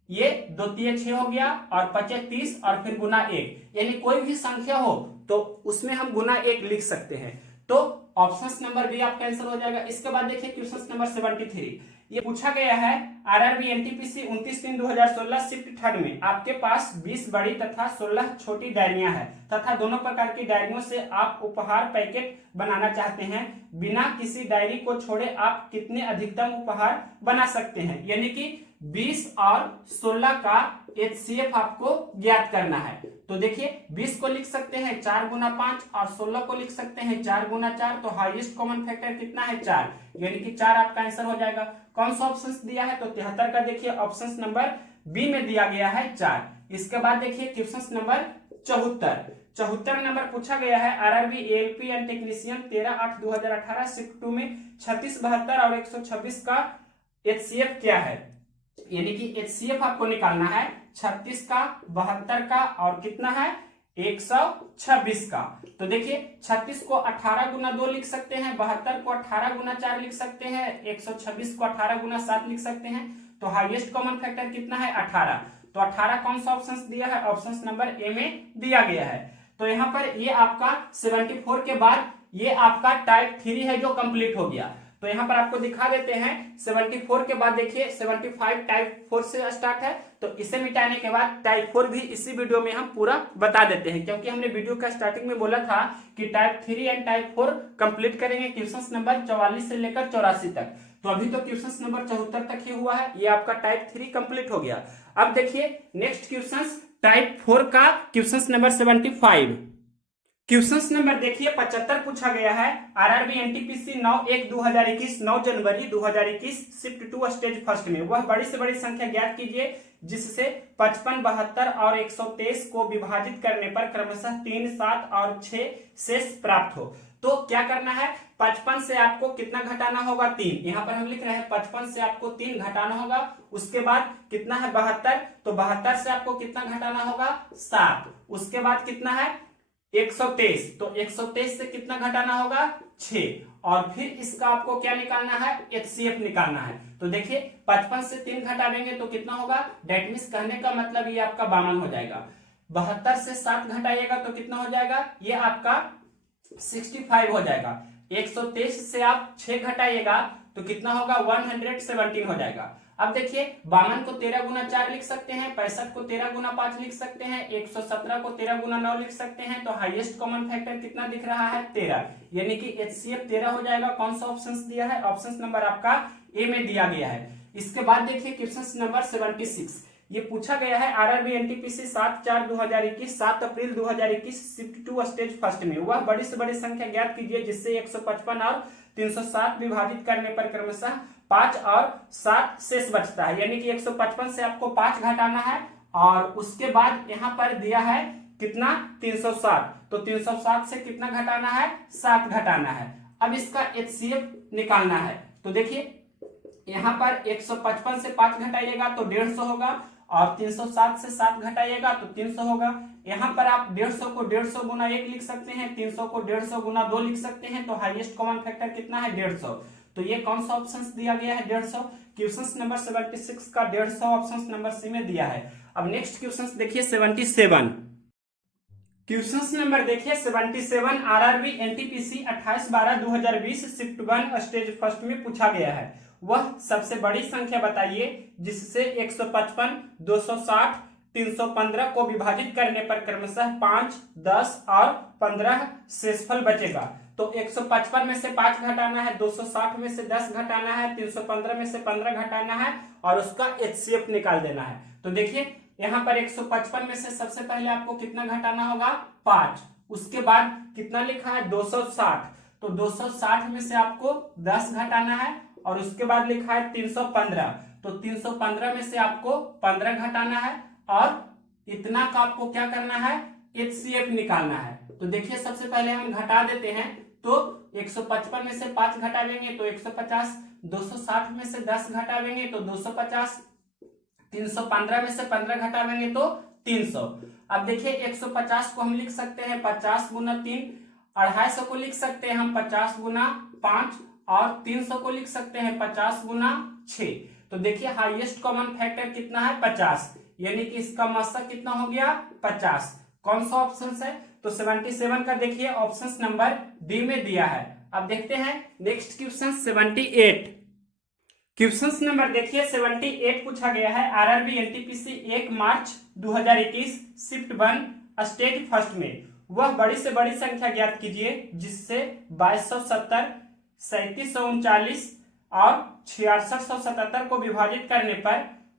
ये 2 3 6 हो गया और 25 30 और फिर गुना 1, यानी कोई भी संख्या हो तो उसमें हम गुना 1 लिख सकते हैं। तो ऑप्शन नंबर बी आपका आंसर हो जाएगा। इसके बाद देखिए क्वेश्चन नंबर 73। ये पूछा गया है आरआरबी एनटीपीसी 29/3/2016 शिफ्ट 3 में आपके पास 20 बड़ी तथा 16 छोटी डायरियां हैं तथा दोनों प्रकार की डायरियों से आप उपहार पैकेट बनाना चाहते हैं। बिना किसी डायरी को छोड़े आप कितने अधिकतम उपहार बना सकते हैं। यानी कि 20 और 16 का एचसीएफ आपको ज्ञात करना है। तो देखिए 20 को लिख सकते हैं 4 गुना 5 और 16 को लिख सकते हैं 4 गुना 4। तो हाईएस्ट कॉमन फैक्टर कितना है 4, यानी कि 4 आपका आंसर हो जाएगा। कौन सा ऑप्शन दिया है तो 73 का देखिए ऑप्शन नंबर बी में दिया गया है 4। इसके बाद देखिए क्वेश्चन नंबर 74 नंबर पूछा गया है RRB ALP and technician 13/8/2018 shift 2 में 36 72 और 126 का एचसीएफ क्या है। यानी कि एचसीएफ आपको निकालना है 36 का 72 का और कितना है 126 का। तो देखिए 36 को 18 गुना 2 लिख सकते हैं, 72 को 18 गुना 4 लिख सकते हैं, 126 को 18 गुना 7 लिख सकते हैं। तो हाईएस्ट कॉमन फैक्टर कितना है 18। तो 18 कौन सा ऑप्शन दिया है, ऑप्शन नंबर ए में दिया गया है। तो यहाँ पर ये आपका 74 के बाद ये आपका टाइप 3 है जो कंप्लीट हो गया। तो यहाँ पर आपको दिखा देते हैं 74 के बाद देखिए 75 टाइप 4 से स्टार्ट है। तो इसे मिटाने के बाद टाइप 4 भी इसी वीडियो में हम पूरा बता देते हैं, क्योंकि हमने वीडियो का स्टार्टिंग में बोला था कि टाइप 3 एंड टाइप 4 कंप्लीट करेंगे क्वेश्चन नंबर 44 से लेकर 84 तक। तो अभी तो क्वेश्चन नंबर 74 तक ही हुआ है, ये आपका टाइप 3 कंप्लीट हो गया। अब देखिए नेक्स्ट क्वेश्चन टाइप 4 का क्वेश्चन नंबर 75। क्वेश्चन नंबर देखिए 75 पूछा गया है आरआरबी एनटीपीसी 9/1/2021 9 जनवरी 2021 शिफ्ट 2 स्टेज फर्स्ट में वह बड़ी से बड़ी संख्या ज्ञात कीजिए जिससे 55 72 और 123 को विभाजित करने पर क्रमशः 3 7 और 6 शेष प्राप्त हो। तो क्या करना है, 55 से आपको कितना घटाना होगा 3। यहाँ पर हम लिख रहे हैं 55 से आपको 3 घटाना होगा। उसके बाद कितना है 72, तो 72 से आपको कितना घटाना होगा 7। उसके बाद कितना है 123, तो 123 से कितना घटाना होगा 6। और फिर इसका आपको क्या निकालना है एचसीएफ निकालना है। तो देखिए 55 से 3 घटा देंगे तो कितना होगा, डेट मींस कहने का मतलब ये आपका 52 हो जाएगा। 72 से 7 घटाइएगा तो कितना हो जाएगा, ये आपका 65 हो जाएगा। 123 से आप 6 घटाइएगा तो कितना होगा 117 हो जाएगा। अब देखिए 52 को 13 गुना 4 लिख सकते हैं, 65 को 13 गुना 5 लिख सकते हैं, 117 को 13 गुना 9 लिख सकते हैं। तो हाईएस्ट कॉमन फैक्टर कितना दिख रहा है 13, यानी कि एचसीएफ 13 हो जाएगा। कौन सा ऑप्शन दिया है, ऑप्शन नंबर आपका ए में दिया गया है। इसके बाद देखिए क्वेश्चन नंबर 76। ये पूछा गया है आरआरबी एनटीपीसी 7/4/2021 7 अप्रैल 2021 शिफ्ट 2 स्टेज फर्स्ट में वह बड़ी से बड़ी संख्या ज्ञात कीजिए जिससे 155 और 307 विभाजित करने पर क्रमशः 5 और 7 शेष बचता है। यानी कि 155 से आपको 5 घटाना है और उसके बाद यहाँ पर दिया है कितना 307, तो 307 से कितना घटाना है 7 घटाना है। अब इसका एचसीएफ निकालना है। तो देखिए यहाँ पर 155 से 5 घटाइएगा तो 150 होगा और 307 से 7 घटाइएगा तो 300 होगा। यहाँ पर आप 150 को 150 गुना 1 लिख सकते हैं, 300 को 150 गुना 2 लिख सकते हैं। तो हाईएस्ट कॉमन फैक्टर कितना है 150। तो ये कौन सा ऑप्शन दिया गया है 150। क्वेश्चन नंबर 76 का 150 ऑप्शन नंबर सी में दिया है। अब नेक्स्ट क्वेश्चन देखिए 77। क्वेश्चन नंबर देखिए 77 RRB NTPC 28/12/2020 shift 1 stage first में पूछा गया है वह सबसे बड़ी संख्या बताइए जिससे 155 260 315 को विभाजित करने पर क्रमशः 5 10 और 15 शेषफल बचेगा। तो तो 155 में से 5 घटाना है, 260 में से 10 घटाना है, 315 में से 15 घटाना है और उसका HCF निकाल देना है। तो देखिए यहाँ पर 155 में से सबसे पहले आपको कितना घटाना होगा, 5। उसके बाद कितना लिखा है, 260, तो 260 में से आपको 10 घटाना है और उसके बाद लिखा है 315, तो 315 में से आपको 15 घटाना है और इतना का आपको क्या करना है, HCF निकालना है। तो देखिए सबसे पहले हम घटा देते हैं, तो 155 में से 5 घटावेंगे तो 150, 260 में से 10 घटावेंगे तो 250, 315 में से 15 घटावेंगे तो 300। अब देखिए 150 को हम लिख सकते हैं 50 गुना 3, 250 को लिख सकते हैं हम 50 गुना 5 और 300 को लिख सकते हैं 50 गुना 6। तो देखिए हाईएस्ट कॉमन फैक्टर कितना है, 50, यानी कि इसका मस्सा कितना हो गया, 50। कौन सा ऑप्शन है, तो 77 का देखिए ऑप्शन नंबर डी में दिया है। अब देखते हैं नेक्स्ट क्वेश्चन 78। क्वेश्चन नंबर देखिए 78 पूछा गया है आरआरबी एनटीपीसी 1 मार्च 2021 शिफ्ट 1 स्टेट फर्स्ट में वह बड़ी से बड़ी संख्या ज्ञात कीजिए जिससे 2270, 3739 और 6677 को विभाजित करने पर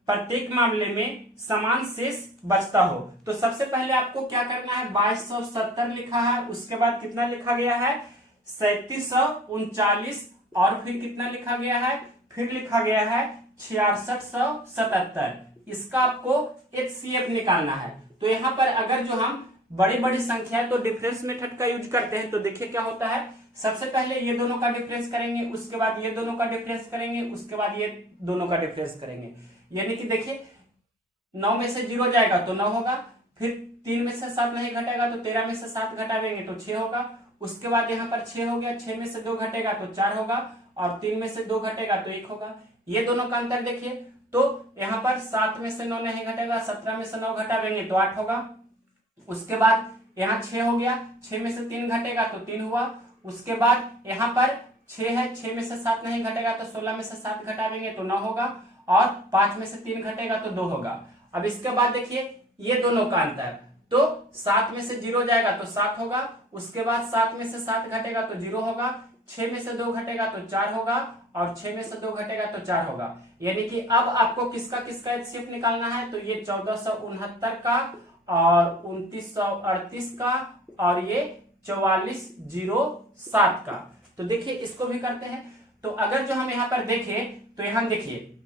प्रत्येक मामले में समान शेष बचता हो। तो सबसे पहले आपको क्या करना है, 2270 लिखा है, उसके बाद कितना लिखा गया है, 3739 और फिर कितना लिखा गया है, फिर लिखा गया है 6677। इसका आपको HCF निकालना है। तो यहाँ पर अगर जो हम बड़ी बड़ी संख्या है तो डिफरेंस मेथड का यूज करते हैं। तो देखिए क्या होता है, सबसे पहले ये दोनों का डिफरेंस करेंगे, उसके बाद ये दोनों का डिफरेंस करेंगे, उसके बाद ये दोनों का डिफरेंस करेंगे। यानी कि देखिए 9 में से 0 जाएगा तो 9 होगा, फिर 3 में से 7 नहीं घटेगा तो 13 में से 7 घटावेंगे तो 6 होगा। उसके बाद यहाँ पर 6 हो गया, 6 में से 2 घटेगा तो 4 होगा और 3 में से 2 घटेगा तो 1 होगा। ये दोनों का अंतर देखिए, तो यहाँ पर 7 में से 9 नहीं घटेगा, 17 में से 9 घटावेंगे तो 8 होगा। उसके बाद यहाँ 6 हो गया, 6 में से 3 घटेगा तो 3 हुआ। उसके बाद यहाँ पर 6 है, 6 में से 7 नहीं घटेगा तो 16 में से 7 घटावेंगे तो 9 होगा और 5 में से 3 घटेगा तो 2 होगा। अब इसके बाद देखिए ये दोनों का अंतर, तो 7 में से 0 जाएगा तो 7 होगा, उसके बाद 7 में से 7 घटेगा तो 0 होगा, 6 में से 2 घटेगा तो 4 होगा और 6 में से 2 घटेगा तो 4 होगा। यानी कि अब आपको किसका किसका HCF निकालना है, तो ये 1469 का और 2938 का और ये 4407 का। तो देखिए इसको भी करते हैं। तो अगर जो हम यहाँ पर देखें तो यहाँ देखिए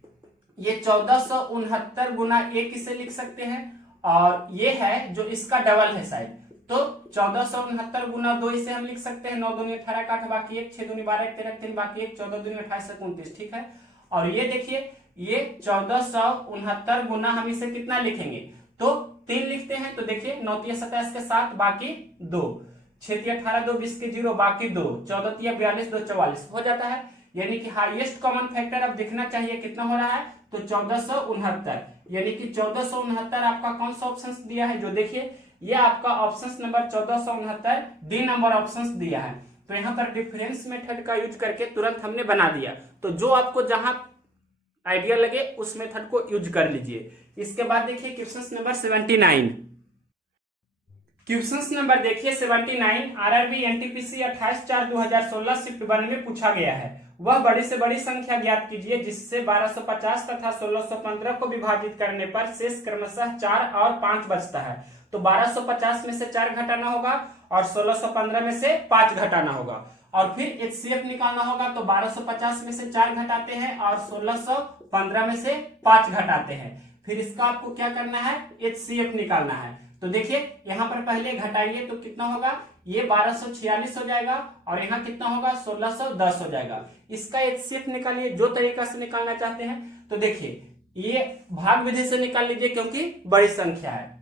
ये 1469 गुना 1 इसे लिख सकते हैं और ये है जो इसका डबल है शायद, तो 1469 गुना 2 इसे हम लिख सकते हैं। 9 दूनी 18 का 8 बाकी 1, 6 दूनी 12 13 3 बाकी 1, 14 दूनी 28 29, ठीक है। और ये देखिए ये 1469 गुना हम इसे कितना लिखेंगे, तो 3 लिखते हैं। तो देखिए 9 तिया 27 के 7 बाकी 2, 6 तिया 18 2 20 के 0 बाकी 2, 14 तिया 42 2 44 हो जाता है। यानी कि हाईएस्ट कॉमन फैक्टर अब दिखना चाहिए कितना हो रहा है, तो 1469। यानी कि 1469 आपका कौन सा ऑप्शन दिया है, जो देखिए ये आपका option number 1469 D number option दिया है। तो यहाँ पर डिफरेंस मेथड का यूज करके तुरंत हमने बना दिया। तो जो आपको जहां आइडिया लगे उस मेथड को यूज कर लीजिए। इसके बाद देखिए क्वेश्चन नंबर 79। क्वेश्चन नंबर देखिए 79 आरआरबी एनटीपीसी 28/4/2016 शिफ्ट 1 में पूछा गया है। वह बड़ी से बड़ी संख्या ज्ञात कीजिए जिससे 1250 तथा 1615 को विभाजित करने पर शेष क्रमशः 4 और 5 बचता है। तो 1250 में से 4 घटाना होगा और 1615 में से 5 घटाना होगा और फिर HCF निकालना होगा। तो 1250 में से 4 घटाते हैं और 1615 में से 5 घटाते हैं। फिर इसका आपको क्या करना है, HCF निकालना है। तो देखिए यहाँ पर पहले घटाइए तो कितना होगा, ये 1246 हो जाएगा और यहाँ कितना होगा 1610 हो जाएगा। इसका HCF निकालिए जो तरीका से निकालना चाहते हैं। तो देखिए ये भाग विधि से निकाल लीजिए क्योंकि बड़ी संख्या है।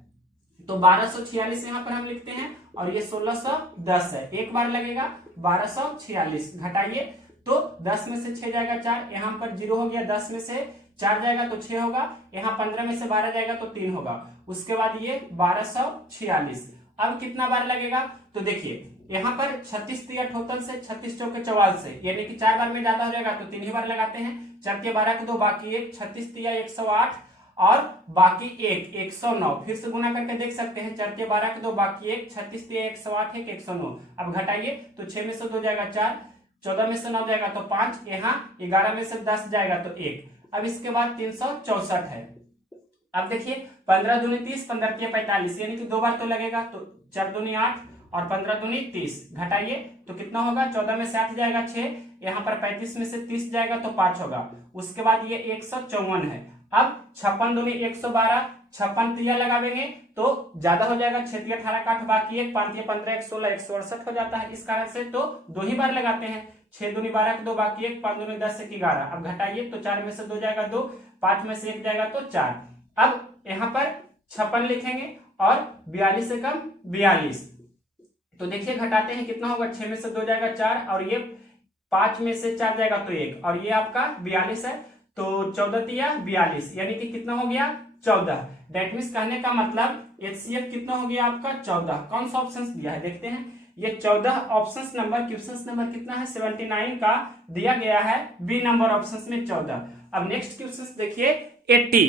तो 1246 यहाँ पर हम लिखते हैं और ये 1610 है, एक बार लगेगा 1246 घटाइए तो 10 में से 6 जाएगा 4, यहाँ पर 0 हो गया, 10 में से 4 जाएगा तो 6 होगा, यहाँ 15 में से 12 जाएगा तो 3 होगा। उसके बाद ये 1246, अब कितना बार लगेगा, तो देखिए यहाँ पर 36 दिया टोटल से, 36 चौके 44 से, यानी कि 4 बार में ज्यादा हो जाएगा तो 3 ही बार लगाते हैं। 4 के 12 के 2 बाकी 1, 36 दिया 108 और बाकी 109। फिर से गुना करके देख सकते हैं, 4 के 12 के 2, बाकी 1, 36 के 108 है, 109। अब घटाइए तो 6 में से 2 जाएगा 4, 14 में से 9 जाएगा तो 5, यहाँ 11 में से 10 जाएगा तो 1। अब इसके बाद 364 है। अब देखिए 15 दूनी 30, 15 के 45, यानी कि 2 बार तो लगेगा, तो 4 दूनी 8 और 15 दूनी 30। घटाइए तो कितना होगा, 14 में से 8 जाएगा 6, यहाँ पर 35 में से 30 जाएगा तो 5 होगा। उसके बाद ये 154 है। अब 56 दूनी 112, 56 तिया लगावेंगे तो ज्यादा हो जाएगा, 6 तिया 18 का 8, बाकी 1, 5 तिया 15, 116, 168 हो जाता है। इस कारण से तो 2 ही बार लगाते हैं, 6 दूनी 12 के 2, बाकी 1, 5 दूनी 10 से 11। अब घटाइए तो 4 में से 2 जाएगा 2, 5 में से 1 जाएगा तो 4। अब यहाँ पर 56 लिखेंगे और 42 से कम 42। तो देखिए घटाते हैं कितना होगा, 6 में से 2 जाएगा 4 और ये 5 में से 4 जाएगा तो 1 और ये आपका 42 है। तो 14 तिया 42, यानी कि कितना हो गया 14। दैट मीन्स कहने का मतलब HCF कितना हो गया आपका 14। कौन सा ऑप्शन दिया है देखते हैं, ये 14 ऑप्शन नंबर, क्वेश्चन नंबर कितना है 79 का दिया गया है, बी नंबर ऑप्शन में 14। अब नेक्स्ट क्वेश्चन देखिए 80।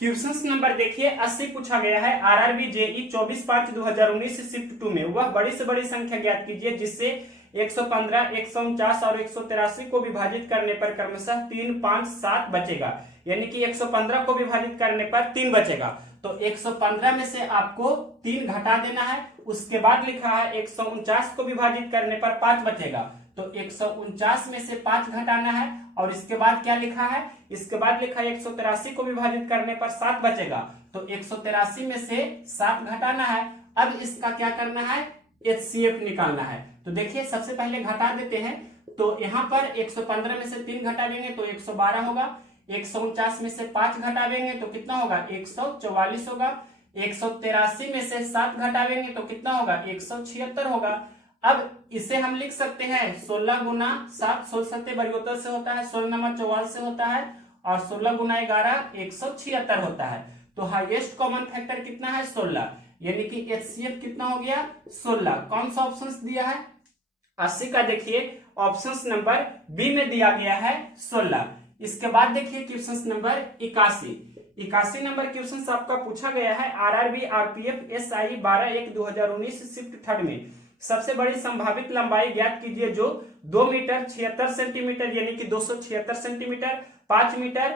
क्वेश्चन नंबर देखिए 80 पूछा गया है। आरआरबी जेई 24/5/2019 शिफ्ट 2 में वह बड़ी से बड़ी संख्या ज्ञात कीजिए जिससे 115, 149 और 183 को विभाजित करने पर क्रमशः 3, 5, 7 बचेगा। यानी कि 115 को विभाजित करने पर 3 बचेगा। तो 115 में से आपको 3 घटा देना है। उसके बाद लिखा है 149 को विभाजित करने पर 5 बचेगा। तो 149 में से 5 घटाना है और इसके बाद क्या लिखा है, इसके बाद लिखा है 183 को विभाजित करने पर 7 बचेगा। तो 183 में से 7 घटाना है। अब इसका क्या करना है, HCF निकालना है। तो देखिए सबसे पहले घटा देते हैं। तो यहाँ पर 115 में से 3 घटावेंगे तो 112 होगा। 149 में से 5 घटावेंगे तो कितना होगा 144 होगा। 183 में से 7 घटावेंगे तो कितना होगा 176 होगा। अब इसे हम लिख सकते हैं 16 गुना 7, 16 बरियोत्तर से होता है, 16 नंबर 44 से होता है और 16 गुना 11 176 होता है। तो हाईएस्ट कॉमन फैक्टर कितना है 16, यानी कि HCF कितना हो गया 16। कौन सा ऑप्शन दिया है 80 का, देखिए ऑप्शन नंबर बी में दिया गया है 16। इसके बाद देखिए क्वेश्चन नंबर 81 नंबर क्वेश्चन आपका पूछा गया है। आरआरबी आरपीएफ SI 12/1/2019 शिफ्ट 3 में सबसे बड़ी संभावित लंबाई ज्ञात कीजिए जो 2 मीटर 76 सेंटीमीटर यानी कि 276 सेंटीमीटर, 5 मीटर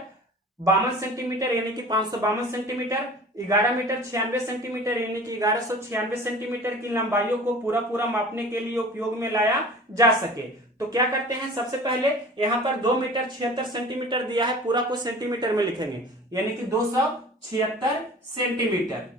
52 सेंटीमीटर यानी कि 552 सेंटीमीटर, 11 मीटर 96 सेंटीमीटर यानी कि 1196 सेंटीमीटर की लंबाइयों को पूरा मापने के लिए उपयोग में लाया जा सके। तो क्या करते हैं, सबसे पहले यहाँ पर 2 मीटर 76 सेंटीमीटर दिया है, पूरा को सेंटीमीटर में लिखेंगे यानी कि 276 सेंटीमीटर।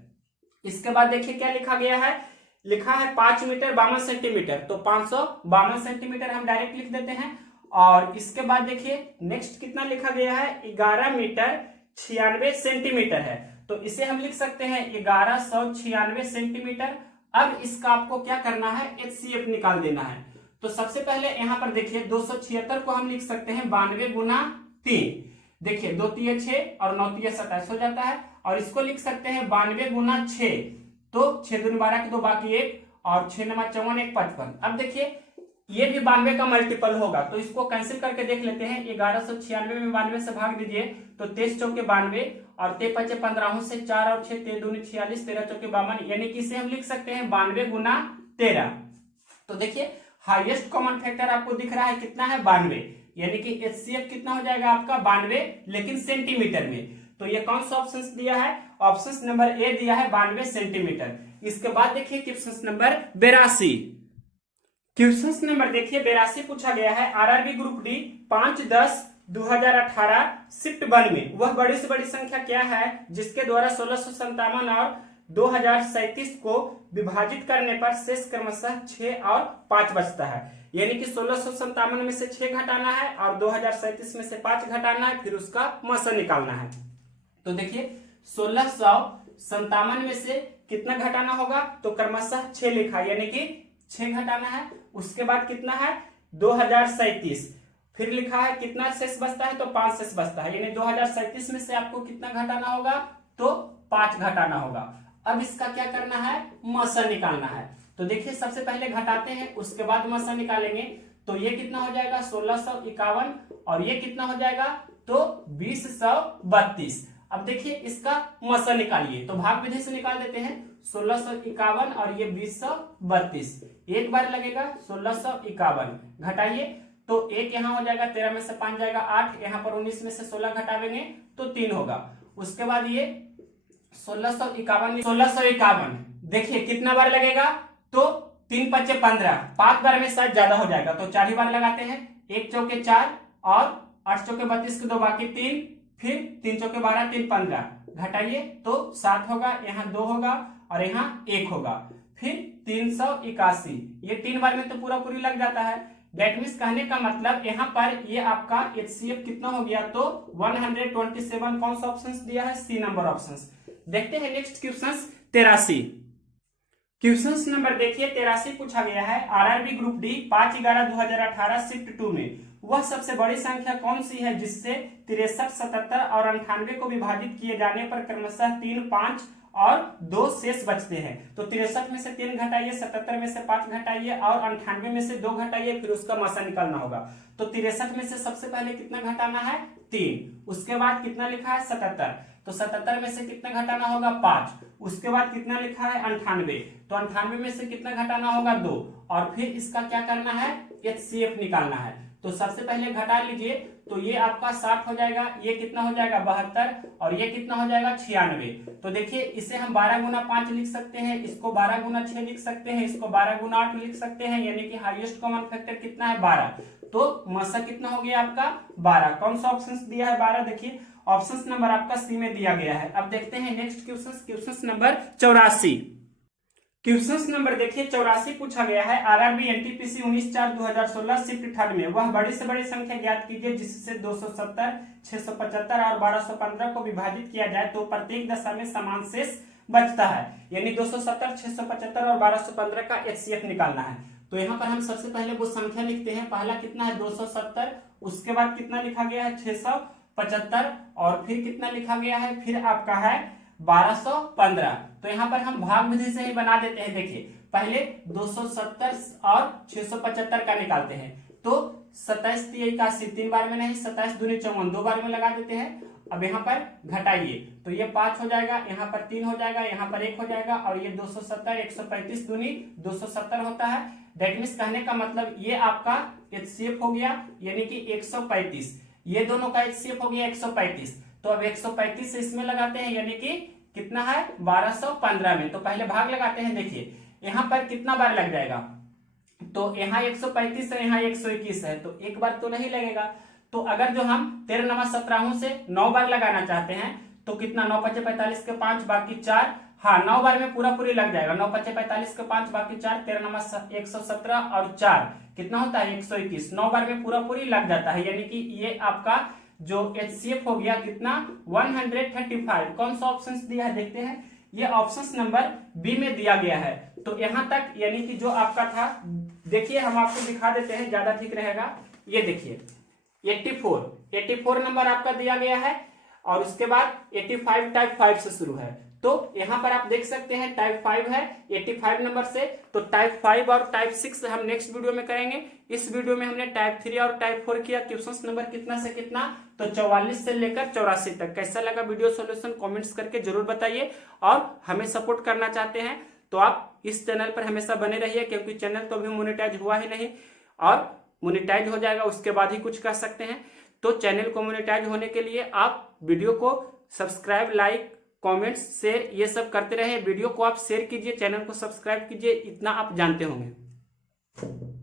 इसके बाद देखिए क्या लिखा गया है, लिखा है 5 मीटर 52 सेंटीमीटर, तो 552 सेंटीमीटर हम डायरेक्ट लिख देते हैं। और इसके बाद देखिए नेक्स्ट कितना लिखा गया है 11 मीटर 96 सेंटीमीटर है, तो इसे हम लिख सकते हैं 1196 सेंटीमीटर। अब इसका आपको क्या करना है HCF निकाल देना है। तो सबसे पहले यहाँ पर देखिए 276 को हम लिख सकते हैं 92 गुना 3, देखिए 2 तिये 6 और 9 तिये 27 हो जाता है। और इसको लिख सकते हैं 92 गुना 6, तो 6 दूनी 12 के 2 बाकी 1 और 6 नंबर 54 1 55। अब देखिए ये भी 92 का मल्टीपल होगा, तो इसको कैंसिल करके देख लेते हैं। 1196 में 92 से भाग दीजिए तो 23 चौके 92 और 3 5 15 से 4 और 6 3 दूनी 46, 13 चौके 52, यानी कि इसे हम लिख सकते हैं 92 गुना 13। तो देखिए हाईएस्ट कॉमन फैक्टर आपको दिख रहा है कितना है 92, यानी कि HCF कितना हो जाएगा आपका 92 लेकिन सेंटीमीटर में। तो ये कौन सा ऑप्शन दिया है, ऑप्शन नंबर ए दिया है 92 सेंटीमीटर। इसके बाद देखिए क्वेश्चन नंबर 82। क्वेश्चन नंबर देखिए 82 पूछा गया है। आरआरबी ग्रुप डी 5/10/2018 शिफ्ट 1 में वह बड़ी से बड़ी संख्या क्या है जिसके द्वारा 1657 और 2037 को विभाजित करने पर शेष क्रमशः 6 और 5 बचता है। यानी कि 1657 में से 6 घटाना है और 2037 में से 5 घटाना है, फिर उसका मौसम निकालना है। तो देखिए 1657 में से कितना घटाना होगा, तो क्रमशः 6 लिखा यानी कि 6 घटाना है। उसके बाद कितना है 2037, फिर लिखा है कितना शेष बचता है, तो 5 शेष बचता है, यानी 2037 में से आपको कितना घटाना होगा, तो 5 घटाना होगा। अब इसका क्या करना है, मौसम निकालना है। तो देखिए सबसे पहले घटाते हैं, उसके बाद मौसम निकालेंगे। तो ये कितना हो जाएगा 1651 और ये कितना हो जाएगा तो 2032। अब देखिए इसका मसा निकालिए, तो भाग विधि से निकाल देते हैं। 1651 और ये 2032, एक बार लगेगा 1651, घटाइए तो एक यहाँ हो जाएगा, 13 में से 5 जाएगा 8, यहाँ पर 19 में से 16 घटावेंगे तो 3 होगा। उसके बाद ये 1651 देखिए कितना बार लगेगा, तो 3 5 15, 5 बार में शायद ज्यादा हो जाएगा तो 4 ही बार लगाते हैं। 1 चौके 4 और 8 चौके 32 के 2 बाकी 3, फिर 3 चौके 12 3 15, घटाइए तो 7 होगा, यहाँ 2 होगा और यहाँ 1 होगा, फिर 381, ये 3 बार में तो पूरा पूरी लग जाता है। दैट मीन्स कहने का मतलब यहाँ पर ये आपका HCF कितना हो गया, तो 127। कौन सा ऑप्शन दिया है, सी नंबर ऑप्शन। देखते हैं नेक्स्ट क्वेश्चन 83। क्वेश्चन नंबर देखिए 83 पूछा गया है आरआरबी ग्रुप डी 5/11/2018 शिफ्ट 2 में वह सबसे बड़ी संख्या कौन सी है जिससे 63, 77 और 98 को विभाजित किए जाने पर क्रमशः 3, 5 और 2 शेष बचते हैं। तो 63 में से 3 घटाइए, 77 में से 5 घटाइए और 98 में से 2 घटाइए, फिर उसका मसा निकालना होगा। तो 63 में से सबसे पहले कितना घटाना है, 3। उसके बाद कितना लिखा है 77, तो 77 में से कितना घटाना होगा 5। उसके बाद कितना लिखा है 98, तो 98 में से कितना घटाना होगा 2, और फिर इसका क्या करना है, HCF निकालना है। तो सबसे पहले घटा लीजिए, तो ये आपका 60 हो जाएगा, ये कितना हो जाएगा 72 और ये कितना हो जाएगा 96। तो देखिए इसे हम 12 गुना 5 लिख सकते हैं, इसको 12 गुना 6 लिख सकते हैं, इसको 12 गुना 8 लिख सकते हैं, यानी कि हाईएस्ट कॉमन फैक्टर कितना है 12। तो मसा कितना हो गया आपका 12। कौन सा ऑप्शन दिया है 12, देखिए ऑप्शन नंबर आपका सी में दिया गया है। अब देखते हैं next question number 84। Question number देखिए 84 पूछा गया है आरआरबी एनटीपीसी 19/4/2016 शिफ्ट 3 में वह बड़ी से बड़ी संख्या ज्ञात कीजिए जिससे 270, 675 और 1215 को विभाजित किया जाए तो प्रत्येक दशा में समान शेष बचता है। यानी 270, 675 और 1215 का HCF निकालना है। तो यहाँ पर हम सबसे पहले वो संख्या लिखते हैं। पहला कितना है 270, उसके बाद कितना लिखा गया है 675 और फिर कितना लिखा गया है, फिर आपका है 1215। तो यहाँ पर हम भाग विधि से ही बना देते हैं। देखिए पहले 270 और 675 का निकालते हैं, तो 27 81, 3 बार में नहीं, 27 दूनी 54, 2 बार में लगा देते हैं। अब यहाँ पर घटाइए तो ये 5 हो जाएगा, यहाँ पर 3 हो जाएगा, यहाँ पर 1 हो जाएगा और ये 270, 135 दूनी 270 होता है। दैट मीन्स कहने का मतलब ये आपका HCF हो गया, यानी कि 135। ये दोनों का HCF हो गया 135। तो अब 135 से इसमें लगाते हैं, यानी कि कितना है 1215 में। तो पहले भाग लगाते हैं। देखिए यहाँ पर कितना बार लग जाएगा, तो यहाँ 135 है, यहाँ 121 है, तो एक बार तो नहीं लगेगा। तो अगर जो हम 13 9 17 से 9 बार लगाना चाहते हैं तो कितना 9 5 45 के 5 बाकी 4, हाँ 9 बार में पूरा पूरी लग जाएगा। 9 5 45 के 5 बाकी 4, 13 9 117 और 4 कितना होता है 121। 9 बार में पूरा पूरी लग जाता है, यानी कि ये आपका जो HCF हो गया कितना 135। कौन सा ऑप्शन दिया है देखते हैं, ये ऑप्शन नंबर बी में दिया गया है। तो यहां तक यानी कि जो आपका था, देखिए हम आपको दिखा देते हैं, ज्यादा ठीक रहेगा। ये देखिए 84 नंबर आपका दिया गया है और उसके बाद 85 टाइप 5 से शुरू है। तो यहां पर आप देख सकते हैं टाइप 5 है 85 नंबर से। तो टाइप 5 और टाइप 6 हम नेक्स्ट वीडियो में करेंगे। इस वीडियो में हमने टाइप 3 और टाइप 4 किया। क्वेश्चन नंबर कितना से कितना, तो 44 से लेकर 84 तक। कैसा लगा वीडियो सॉल्यूशन कमेंट्स करके जरूर बताइए। और हमें सपोर्ट करना चाहते हैं तो आप इस चैनल पर हमेशा बने रहिए, क्योंकि चैनल तो अभी मोनेटाइज हुआ ही नहीं, और मोनेटाइज हो जाएगा उसके बाद ही कुछ कर सकते हैं। तो चैनल को मोनेटाइज होने के लिए आप वीडियो को सब्सक्राइब, लाइक, कमेंट्स, शेयर ये सब करते रहे। वीडियो को आप शेयर कीजिए, चैनल को सब्सक्राइब कीजिए, इतना आप जानते होंगे।